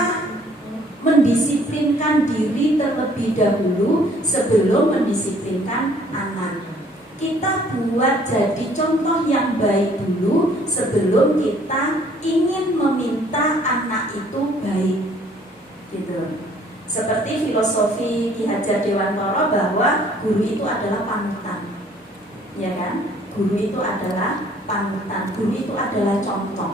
mendisiplinkan diri terlebih dahulu sebelum mendisiplinkan anak. Kita buat jadi contoh yang baik dulu sebelum kita ingin meminta anak itu baik, gitu. Seperti filosofi Ki Hajar Dewantara bahwa guru itu adalah panutan, ya kan? Guru itu adalah panutan, guru itu adalah contoh.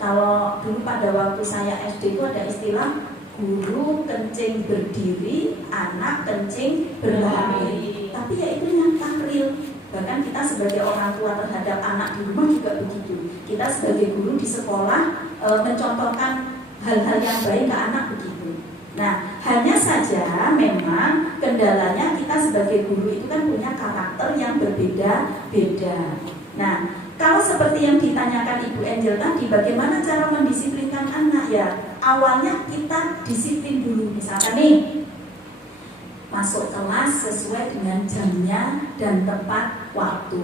Kalau dulu pada waktu saya SD itu ada istilah Guru kencing berdiri, anak kencing berlari. Tapi ya itu yang takril. Bahkan kita sebagai orang tua terhadap anak di rumah juga begitu. Kita sebagai guru di sekolah mencontohkan hal-hal yang baik ke anak begitu. Nah, hanya saja memang kendalanya kita sebagai guru itu kan punya karakter yang berbeda-beda. Nah, kalau seperti yang ditanyakan Ibu Angel tadi, bagaimana cara mendisiplinkan anak ya? Awalnya kita disiplin dulu, misalkan nih masuk kelas sesuai dengan jamnya dan tepat waktu.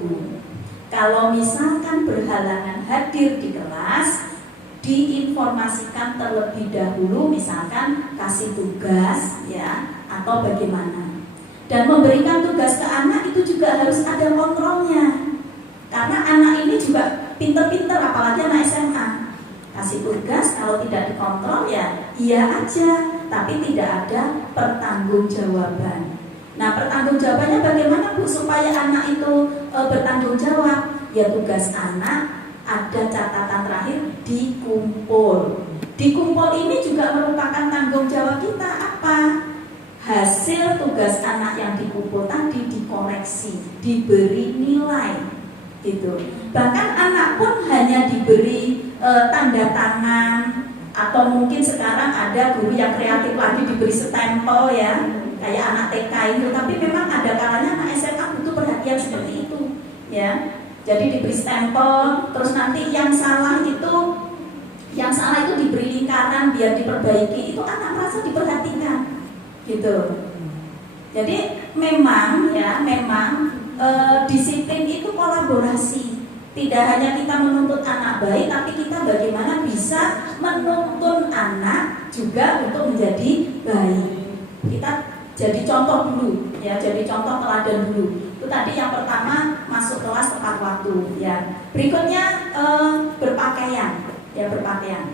Kalau misalkan berhalangan hadir di kelas, diinformasikan terlebih dahulu, misalkan kasih tugas ya, atau bagaimana. Dan memberikan tugas ke anak itu juga harus ada kontrolnya. Karena anak ini juga pinter-pinter, apalagi anak SMA. Kasih tugas kalau tidak dikontrol ya iya aja, tapi tidak ada pertanggungjawaban. Nah, pertanggungjawabannya bagaimana Bu supaya anak itu bertanggung jawab? Ya tugas anak ada catatan terakhir dikumpul. Dikumpul ini juga merupakan tanggung jawab kita apa? Hasil tugas anak yang dikumpul tadi dikoreksi, diberi nilai. Gitu. Bahkan anak pun hanya diberi tanda tangan, atau mungkin sekarang ada guru yang kreatif lagi diberi stempel ya, kayak anak TK itu. Tapi memang ada kalanya anak SMA butuh perhatian seperti itu ya. Jadi diberi stempel, terus nanti yang salah itu diberi lingkaran biar diperbaiki. Itu anak merasa diperhatikan gitu. Jadi memang disiplin itu kolaborasi. Tidak hanya kita menuntut anak baik, tapi kita bagaimana bisa menuntun anak juga untuk menjadi baik. Kita jadi contoh dulu, ya, jadi contoh teladan dulu. Itu tadi yang pertama, masuk kelas tepat waktu, ya. Berikutnya berpakaian, ya, berpakaian.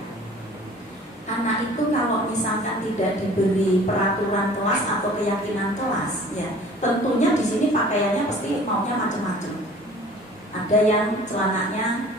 Anak itu kalau misalkan tidak diberi peraturan kelas atau keyakinan kelas, ya, tentunya di sini pakaiannya pasti maunya macam-macam. Ada yang celananya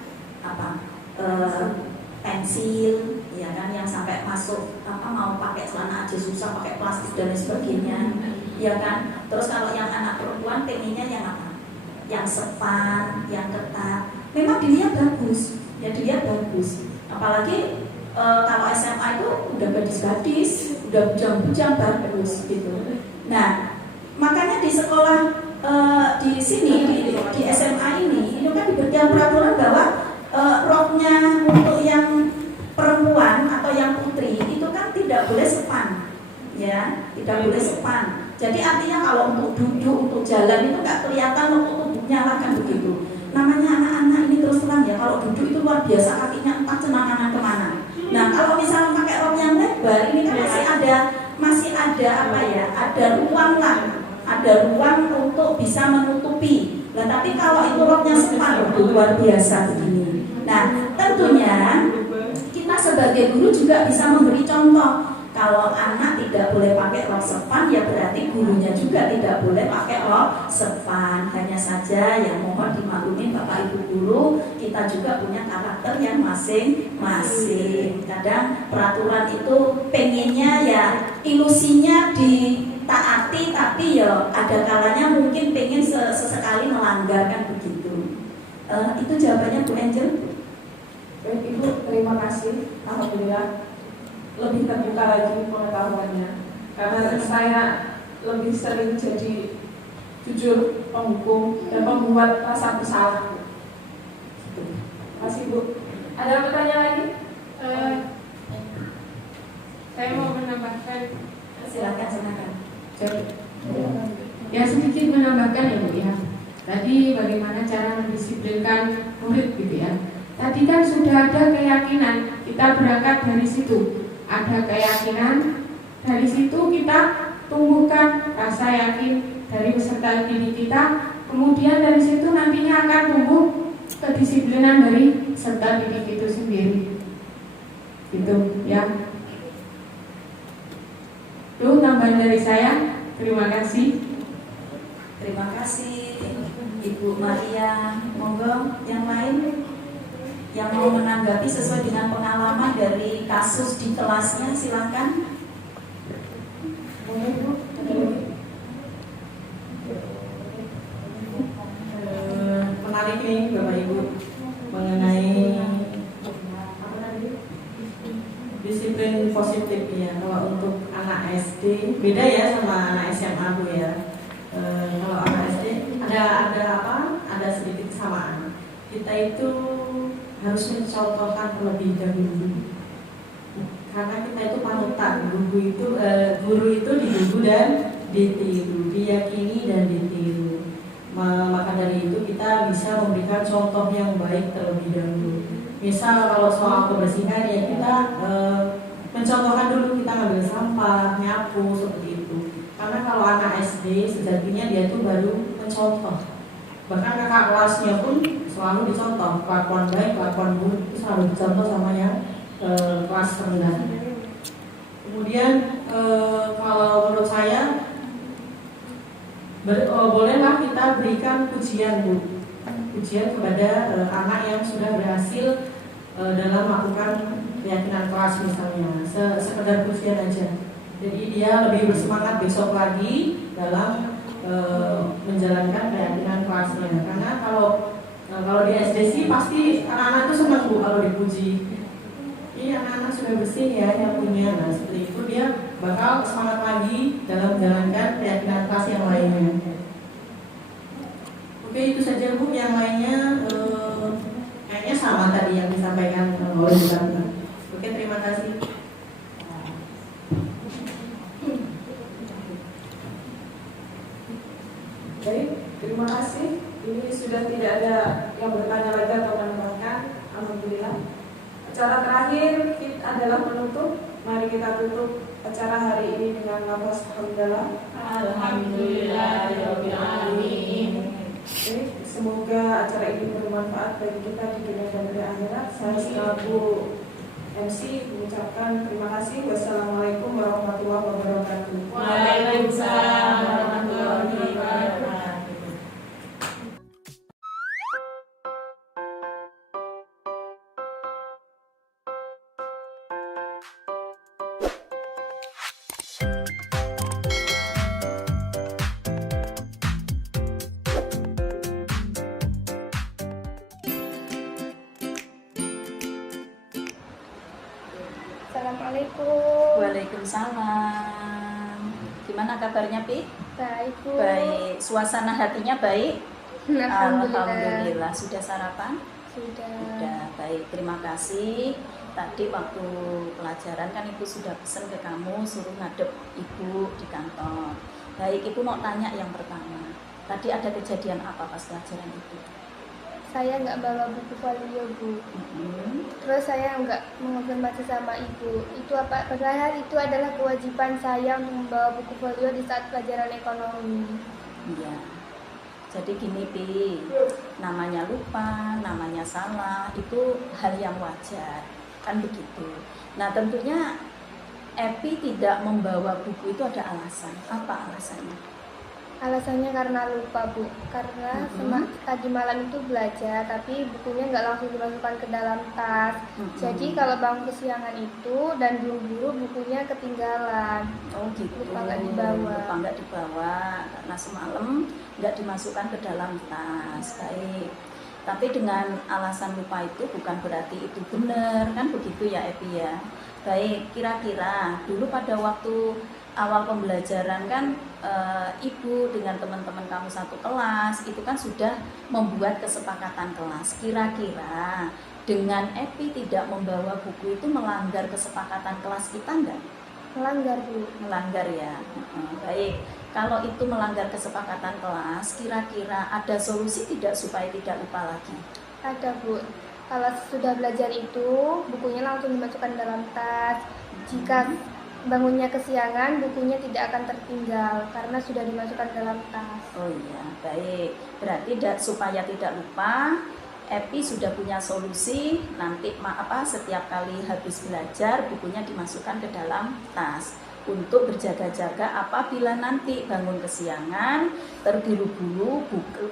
pensil, ya kan, yang sampai masuk mau pakai celana aja susah, pakai plastik dan sebagainya, ya kan. Terus kalau yang anak perempuan pengennya yang apa? Yang sepan, yang ketat. Memang dilihat bagus, ya dilihat bagus. Apalagi kalau SMA itu udah gadis-gadis, udah bujang-bujang bagus gitu. Nah, makanya di sekolah di sini di SMA ini kan diberikan peraturan bahwa roknya untuk yang perempuan atau yang putri itu kan tidak boleh sepan, ya, tidak boleh sepan. Jadi artinya kalau untuk duduk, untuk jalan itu nggak kelihatan untuk tubuhnya lah kan begitu. Namanya anak-anak ini terus terang ya, kalau duduk itu luar biasa, kakinya entah cenangan kemana. Nah, kalau misalnya pakai rok yang lebar ini kan masih ada apa ya? Ada ruang lah, ada ruang untuk bisa menutupi. Nah, tapi kalau itu roknya sepan, luar biasa begini. Nah, tentunya kita sebagai guru juga bisa memberi contoh. Kalau anak tidak boleh pakai rok sepan, ya berarti gurunya juga tidak boleh pakai rok sepan. Hanya saja yang mohon dimaklumi Bapak Ibu guru, kita juga punya karakter yang masing-masing. Kadang peraturan itu pengennya ya ilusinya ditaati, tapi ya ada kalanya mungkin pengen sesekali melanggarkan begitu. Itu jawabannya Bu Angel. Baik Ibu, terima kasih. Alhamdulillah lebih terbuka lagi pengetahuannya, karena saya lebih sering jadi jujur penghukum dan membuat rasa bersalah. Terima kasih Bu. Ada pertanyaan lagi? Saya mau menambahkan. Silakan. Jadi, ya sedikit menambahkan ya Bu ya. Tadi bagaimana cara mendisiplinkan murid gitu ya. Tadi kan sudah ada keyakinan, kita berangkat dari situ. Ada keyakinan, dari situ kita tumbuhkan rasa yakin dari peserta didik kita. Kemudian dari situ nantinya akan tumbuh kedisiplinan dari peserta didik itu sendiri. Gitu ya. Itu tambahan dari saya. Terima kasih. Terima kasih Ibu Maria. Monggo yang lain yang mau menanggapi sesuai dengan pengalaman dari kasus di kelasnya, silakan. Semuanya Ibu, ada lagi? Menarik nih Bapak Ibu mengenai Apa tadi? disiplin positif ya. Kalau untuk anak SD beda ya sama anak SMA Bu ya. Kalau anak SD ada sedikit kesamaan. Kita itu harus mencontohkan terlebih dahulu. Karena kita itu panutan. Guru itu digugu dan ditiru, diyakini dan ditiru. Maka dari itu kita bisa memberikan contoh yang baik terlebih dahulu. Misal kalau soal kebersihan ya kita mencontohkan dulu, kita ngambil sampah, nyapu seperti itu. Karena kalau anak SD sejatinya dia itu baru mencontoh. Bahkan kakak kelasnya pun selalu dicontoh, kelakuan baik, kelakuan buruk itu selalu dicontoh sama yang kelas rendah. Kemudian kalau menurut saya bolehlah kita berikan pujian Bu, pujian kepada anak yang sudah berhasil dalam melakukan keyakinan kelas misalnya, sekedar pujian aja. Jadi dia lebih bersemangat besok lagi dalam menjalankan keyakinan kelasnya. Karena kalau di SD sih pasti anak-anak itu senang Bu kalau dipuji. Iya, anak-anak sudah bersih ya yang punya. Nah seperti itu dia bakal semangat lagi dalam menjalankan keyakinan kelas yang lainnya. Oke, itu saja Bu. Yang lainnya kayaknya sama tadi yang disampaikan oleh Bu Tante. Oke, terima kasih. Baik, terima kasih. Ini sudah tidak ada yang bertanya lagi atau menambahkan. Alhamdulillah. Acara terakhir adalah menutup. Mari kita tutup acara hari ini dengan lafaz hamdalah. Alhamdulillahirabbil alamin. Oke, semoga acara ini bermanfaat bagi kita di dunia dan di akhirat. Saya selaku MC mengucapkan terima kasih. Wassalamualaikum warahmatullahi wabarakatuh. Waalaikumsalam warahmatullahi wabarakatuh. Assalamualaikum. Waalaikumsalam. Gimana kabarnya Pi? Baik, Bu. Baik. Suasana hatinya baik? Alhamdulillah. Sudah sarapan? Sudah. Sudah. Baik. Terima kasih. Tadi waktu pelajaran kan Ibu sudah pesan ke kamu suruh ngadep Ibu di kantor. Baik, Ibu mau tanya yang pertama. Tadi ada kejadian apa pas pelajaran itu? Saya nggak bawa buku folio, Bu. Terus saya nggak mengonfirmasi sama Ibu. Itu apa? Padahal itu adalah kewajiban saya untuk membawa buku folio di saat pelajaran ekonomi. Iya. Jadi gini Pi, namanya lupa, namanya salah, itu hal yang wajar, kan begitu. Nah tentunya Epi tidak membawa buku itu ada alasan. Apa alasannya? Alasannya karena lupa, Bu. Karena tadi malam itu belajar, tapi bukunya nggak langsung dimasukkan ke dalam tas. Jadi kalau bangun kesiangan itu dan buru-buru bukunya ketinggalan. Oh gitu. Lupa nggak dibawa. Lupa nggak dibawa karena semalam nggak dimasukkan ke dalam tas. Baik. Tapi dengan alasan lupa itu bukan berarti itu benar, kan begitu ya Epi ya. Baik. Kira-kira dulu pada waktu awal pembelajaran kan Ibu dengan teman-teman kamu satu kelas itu kan sudah membuat kesepakatan kelas. Kira-kira dengan Epi tidak membawa buku itu melanggar kesepakatan kelas kita enggak? Melanggar, Bu. Melanggar ya. Baik. Kalau itu melanggar kesepakatan kelas, kira-kira ada solusi tidak supaya tidak lupa lagi? Ada, Bu. Kalau sudah belajar itu, bukunya langsung dimasukkan dalam tas. Jika bangunnya kesiangan, bukunya tidak akan tertinggal karena sudah dimasukkan dalam tas. Oh iya, baik. Berarti supaya tidak lupa, Epi sudah punya solusi. Nanti setiap kali habis belajar, bukunya dimasukkan ke dalam tas untuk berjaga-jaga apabila nanti bangun kesiangan, terburu-buru,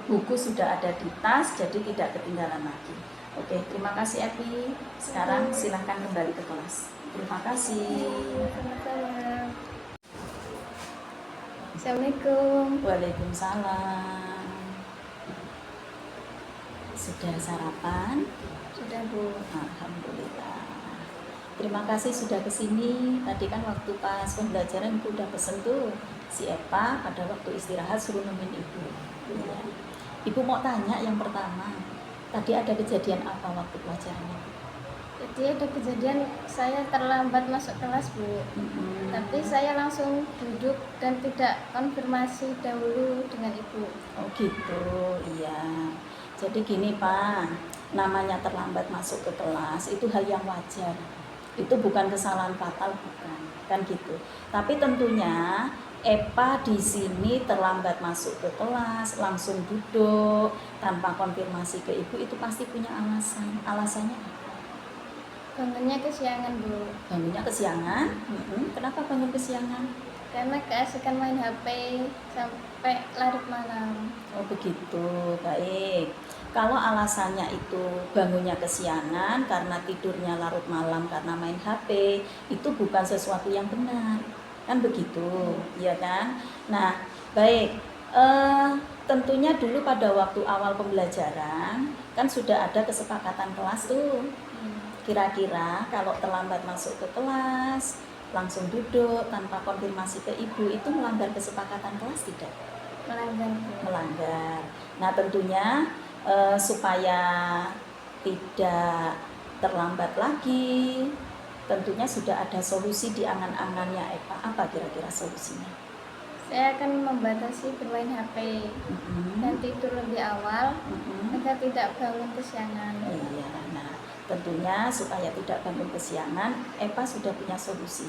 buku sudah ada di tas, jadi tidak ketinggalan lagi. Oke, terima kasih Epi. Sekarang silahkan kembali ke kelas. Terima kasih. Sama-sama. Assalamualaikum. Waalaikumsalam. Sudah sarapan? Sudah Bu. Alhamdulillah. Terima kasih sudah kesini. Tadi kan waktu pas pembelajaran Ibu udah pesen tuh si Epa pada waktu istirahat suruh nemenin Ibu. Ya. Ibu mau tanya yang pertama, tadi ada kejadian apa waktu pelajaran? Jadi ada kejadian saya terlambat masuk kelas Bu. Tapi saya langsung duduk dan tidak konfirmasi dahulu dengan Ibu. Oh gitu, iya. Jadi gini Pak, namanya terlambat masuk ke kelas itu hal yang wajar. Itu bukan kesalahan fatal, bukan, kan gitu. Tapi tentunya Epa di sini terlambat masuk ke kelas, langsung duduk tanpa konfirmasi ke Ibu itu pasti punya alasan. Alasannya apa? Bangunnya kesiangan Bu. Bangunnya kesiangan. Kenapa bangun kesiangan? Karena keasikan main HP sampai larut malam. Oh begitu, baik. Kalau alasannya itu bangunnya kesiangan karena tidurnya larut malam karena main HP, itu bukan sesuatu yang benar, kan begitu, ya kan? Nah, baik. Tentunya dulu pada waktu awal pembelajaran kan sudah ada kesepakatan kelas tuh. Kira-kira kalau terlambat masuk ke kelas, langsung duduk tanpa konfirmasi ke Ibu itu melanggar kesepakatan kelas tidak? Melanggar. Melanggar. Nah tentunya supaya tidak terlambat lagi, tentunya sudah ada solusi di angan-angannya Epa. Apa kira-kira solusinya? Saya akan membatasi bermain HP dan tidur lebih awal agar tidak bangun kesiangan. Iya. Nah tentunya supaya tidak bangun kesiangan, Epa sudah punya solusi.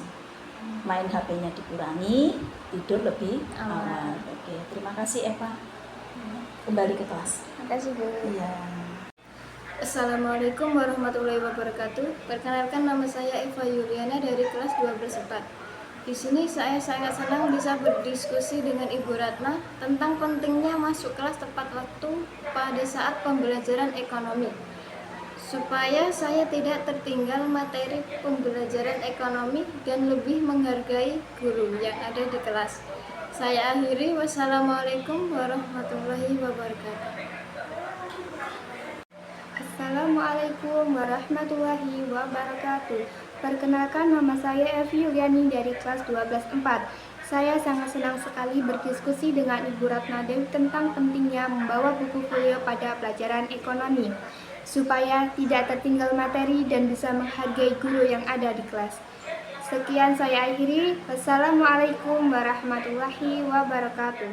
Main HP-nya dikurangi, tidur lebih awal. Oke, terima kasih Epa. Kembali ke kelas. Terima kasih Bu. Iya. Assalamualaikum warahmatullahi wabarakatuh. Perkenalkan nama saya Eva Yuliana dari kelas 12/4. Di sini saya sangat senang bisa berdiskusi dengan Ibu Ratna tentang pentingnya masuk kelas tepat waktu pada saat pembelajaran ekonomi. Supaya saya tidak tertinggal materi pembelajaran ekonomi dan lebih menghargai guru yang ada di kelas. Saya akhiri, wassalamualaikum warahmatullahi wabarakatuh. Assalamualaikum warahmatullahi wabarakatuh. Perkenalkan, nama saya Evi Yuliani dari kelas 12/4. Saya sangat senang sekali berdiskusi dengan Ibu Ratna Dewi tentang pentingnya membawa buku folio pada pelajaran ekonomi, supaya tidak tertinggal materi dan bisa menghargai guru yang ada di kelas. Sekian saya akhiri. Wassalamualaikum warahmatullahi wabarakatuh.